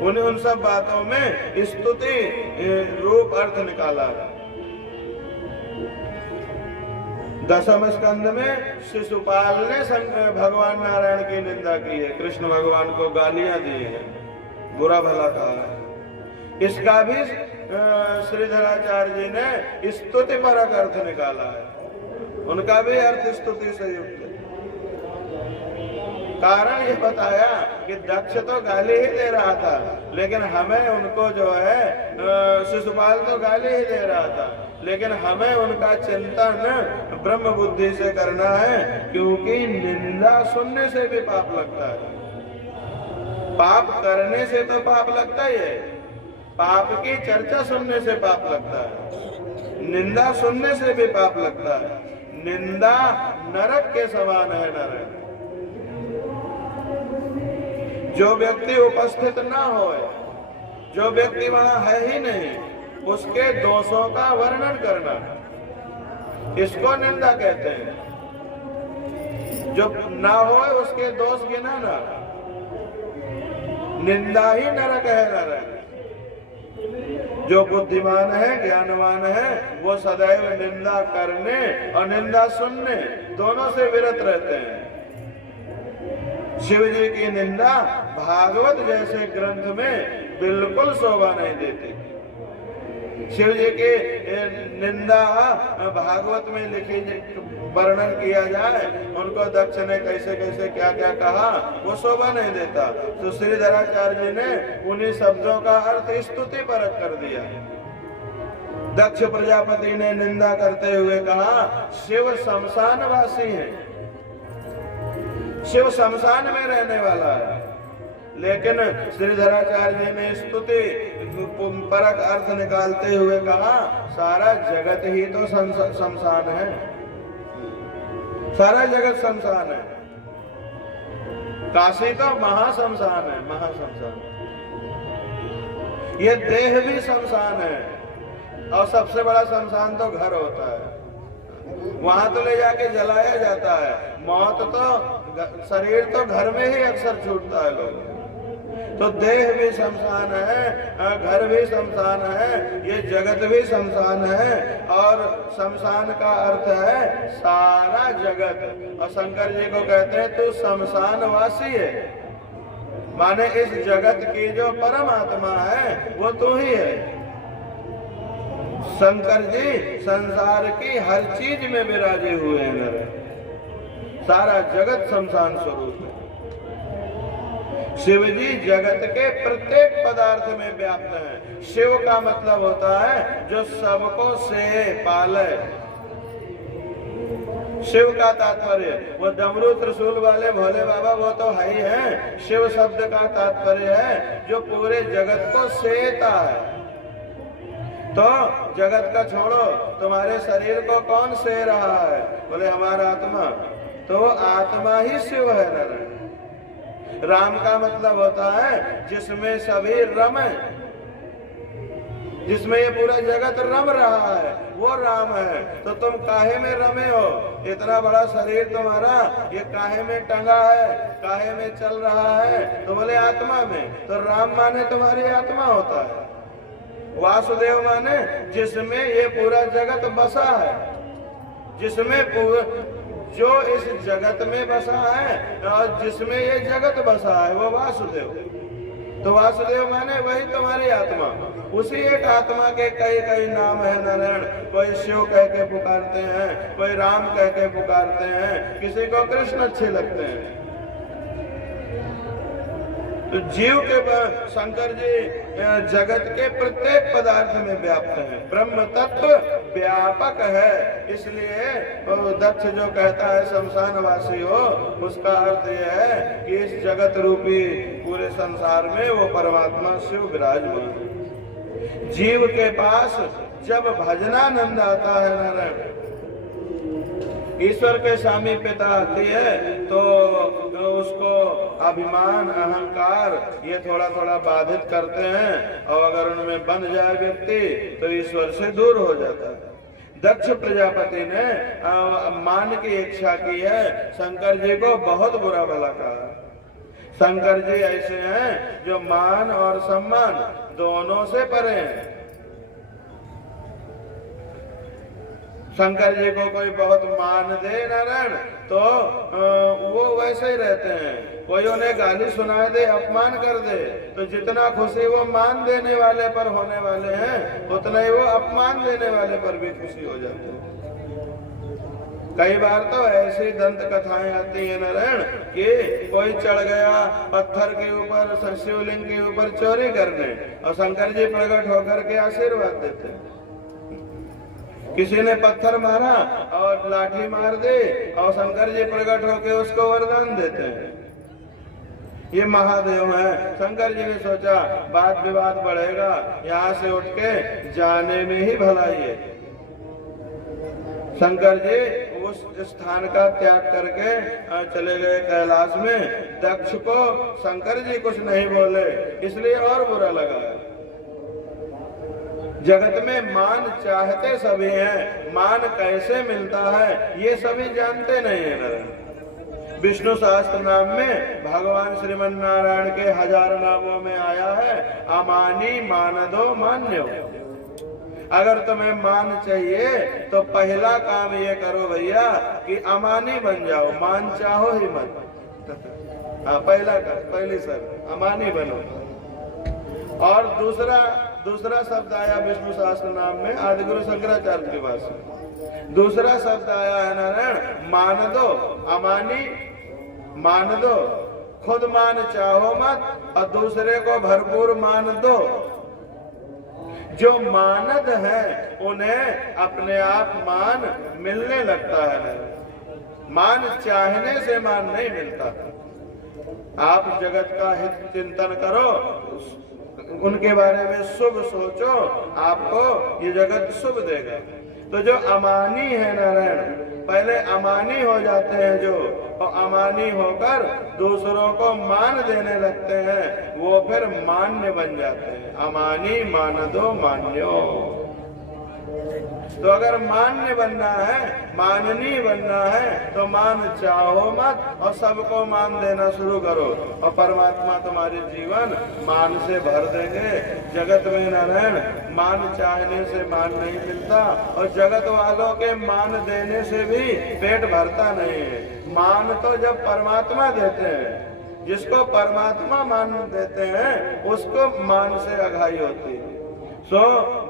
उन सब बातों में स्तुति रूप अर्थ निकाला है। दसम स्कंद में शिशुपाल ने भगवान नारायण की निंदा की है, कृष्ण भगवान को गालियां दी है, बुरा भला कहा है। इसका भी श्रीधराचार्य जी ने स्तुति परक अर्थ निकाला है। उनका भी अर्थ स्तुति से युक्त है। कारण ये बताया कि दक्ष तो गाली ही दे रहा था, लेकिन हमें उनको जो है शिशुपाल तो गाली ही दे रहा था, लेकिन हमें उनका चिंतन ब्रह्म बुद्धि से करना है, क्योंकि निंदा सुनने से भी पाप लगता है। पाप करने से तो पाप लगता ही है, पाप की चर्चा सुनने से पाप लगता है, निंदा सुनने से भी पाप लगता है। निंदा नरक के समान है। नरक जो व्यक्ति उपस्थित ना हो, जो व्यक्ति वहां है ही नहीं, उसके दोषों का वर्णन करना, इसको निंदा कहते हैं। जो ना हो उसके दोष गिनाना, निंदा ही नरक है। नरक जो बुद्धिमान है, ज्ञानवान है, वो सदैव निंदा करने और निंदा सुनने दोनों से विरत रहते हैं। शिव जी की निंदा भागवत जैसे ग्रंथ में बिल्कुल शोभा नहीं देती। शिव जी की निंदा भागवत में लिखी, वर्णन किया जाए उनको दक्ष ने कैसे कैसे क्या क्या कहा, वो शोभा नहीं देता। तो श्रीधराचार्य जी ने उन्हीं शब्दों का अर्थ स्तुति परक कर दिया। दक्ष प्रजापति ने निंदा करते हुए कहा, शिव शमशानवासी है, शिव शमशान में रहने वाला है। लेकिन श्रीधराचार्य जी ने स्तुति परक अर्थ निकालते हुए कहा, सारा जगत ही तो शमशान है, सारा जगत शमशान है। काशी तो महाशमशान है, महाशमशान। ये देह भी शमशान है, और सबसे बड़ा शमशान तो घर होता है। वहां तो ले जाके जलाया जाता है। मौत तो, शरीर तो घर में ही अक्सर छूटता है लोग। तो देह भी शमशान है, घर भी शमशान है, ये जगत भी शमशान है। और शमशान का अर्थ है सारा जगत। और शंकर जी को कहते हैं तू शमशानवासी है, माने इस जगत की जो परमात्मा है वो तू ही है। शंकर जी संसार की हर चीज में विराजे हुए हैं। सारा जगत शमशान स्वरूप है। शिव जी जगत के प्रत्येक पदार्थ में व्याप्त है। शिव का मतलब होता है जो सबको से पाले। शिव का तात्पर्य वो डमरू त्रिशूल वाले भोले बाबा वो तो है ही है। शिव शब्द का तात्पर्य है जो पूरे जगत को सेता है। तो जगत का छोड़ो, तुम्हारे शरीर को कौन से रहा है? बोले हमारा आत्मा। तो आत्मा ही शिव है। नारायण राम का मतलब होता है जिसमें सभी रमे, जिसमें ये पूरा जगत रम रहा है वो राम है। तो तुम काहे में रमे हो? इतना बड़ा शरीर तुम्हारा, ये काहे में टंगा है, काहे में चल रहा है? तो बोले आत्मा में। तो राम माने तुम्हारी आत्मा होता है। वासुदेव माने जिसमें ये पूरा जगत बसा है, जिसमें जो इस जगत में बसा है और जिसमें ये जगत बसा है वो वासुदेव। तो वासुदेव माने वही तुम्हारी आत्मा। उसी एक आत्मा के कई कई नाम है नारायण। कोई शिव कह के पुकारते हैं, कोई राम कह के पुकारते हैं, किसी को कृष्ण अच्छे लगते हैं। तो जीव के शंकर जी जगत के प्रत्येक पदार्थ में व्याप्त है, ब्रह्म तत्व व्यापक है। इसलिए दक्ष जो कहता है शमशानवासी हो, उसका अर्थ यह है कि इस जगत रूपी पूरे संसार में वो परमात्मा शिव विराजमान है। जीव के पास जब भजनानंद आता है नारायण, ईश्वर के सामीप्यता आती है, तो उसको अभिमान अहंकार ये थोड़ा थोड़ा बाधित करते हैं, और अगर उनमें बन जाए व्यक्ति तो ईश्वर से दूर हो जाता है। दक्ष प्रजापति ने मान की इच्छा की है, शंकर जी को बहुत बुरा भला कहा। शंकर जी ऐसे हैं जो मान और सम्मान दोनों से परे हैं। शंकर जी को कोई बहुत मान दे नारायण तो वो वैसे ही रहते हैं। कोई उन्हें गाली सुना दे, अपमान कर दे, तो जितना खुशी वो मान देने वाले पर होने वाले हैं, उतना ही वो अपमान देने वाले पर भी खुशी हो जाते हैं। कई बार तो ऐसी दंत कथाएं आती है नारायण कि कोई चढ़ गया पत्थर के ऊपर, शिवलिंग के ऊपर चोरी करने, और शंकर जी प्रकट होकर के आशीर्वाद देते हैं। किसी ने पत्थर मारा और लाठी मार दे, और शंकर जी प्रकट होकर उसको वरदान देते हैं। ये महादेव है। शंकर जी ने सोचा बात विवाद बढ़ेगा, यहाँ से उठ के जाने में ही भलाई है। शंकर जी उस स्थान का त्याग करके चले गए कैलाश में। दक्ष को शंकर जी कुछ नहीं बोले, इसलिए और बुरा लगा। जगत में मान चाहते सभी हैं, मान कैसे मिलता है ये सभी जानते नहीं है। विष्णु सहस्त्र नाम में भगवान श्रीमन नारायण के 1000 नामों में आया है अमानी मानदो मान्यो। अगर तुम्हें मान चाहिए तो पहला काम ये करो भैया कि अमानी बन जाओ, मान चाहो ही मत। हाँ, पहली सर अमानी बनो। और दूसरा शब्द आया विष्णु सहस्त्र नाम में आदिगुरु शंकराचार्य के पास। दूसरा शब्द आया है नारायण मान दो, अमानी मान दो, खुद मान चाहो मत और दूसरे को भरपूर मान दो। जो मानद है उन्हें अपने आप मान मिलने लगता है। मान चाहने से मान नहीं मिलता। आप जगत का हित चिंतन करो, उनके बारे में शुभ सोचो, आपको ये जगत शुभ देगा। तो जो अमानी है नारायण, पहले अमानी हो जाते हैं जो, और अमानी होकर दूसरों को मान देने लगते हैं, वो फिर मान्य बन जाते हैं। अमानी मानदो मान्यो। तो अगर मान्य बनना है, माननीय बनना है, तो मान चाहो मत और सबको मान देना शुरू करो, और परमात्मा तुम्हारे जीवन मान से भर देंगे। जगत में नारायण मान चाहने से मान नहीं मिलता, और जगत वालों के मान देने से भी पेट भरता नहीं है। मान तो जब परमात्मा देते हैं, जिसको परमात्मा मान देते हैं उसको मान से अघाई होती है। सो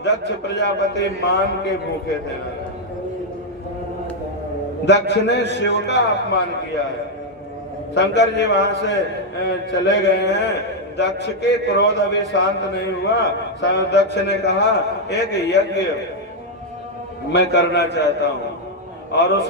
दक्ष प्रजापति मान के भूखे थे। दक्ष ने शिव का अपमान किया है। शंकर जी वहां से चले गए हैं। दक्ष के क्रोध अभी शांत नहीं हुआ। दक्ष ने कहा एक यज्ञ मैं करना चाहता हूं, और उस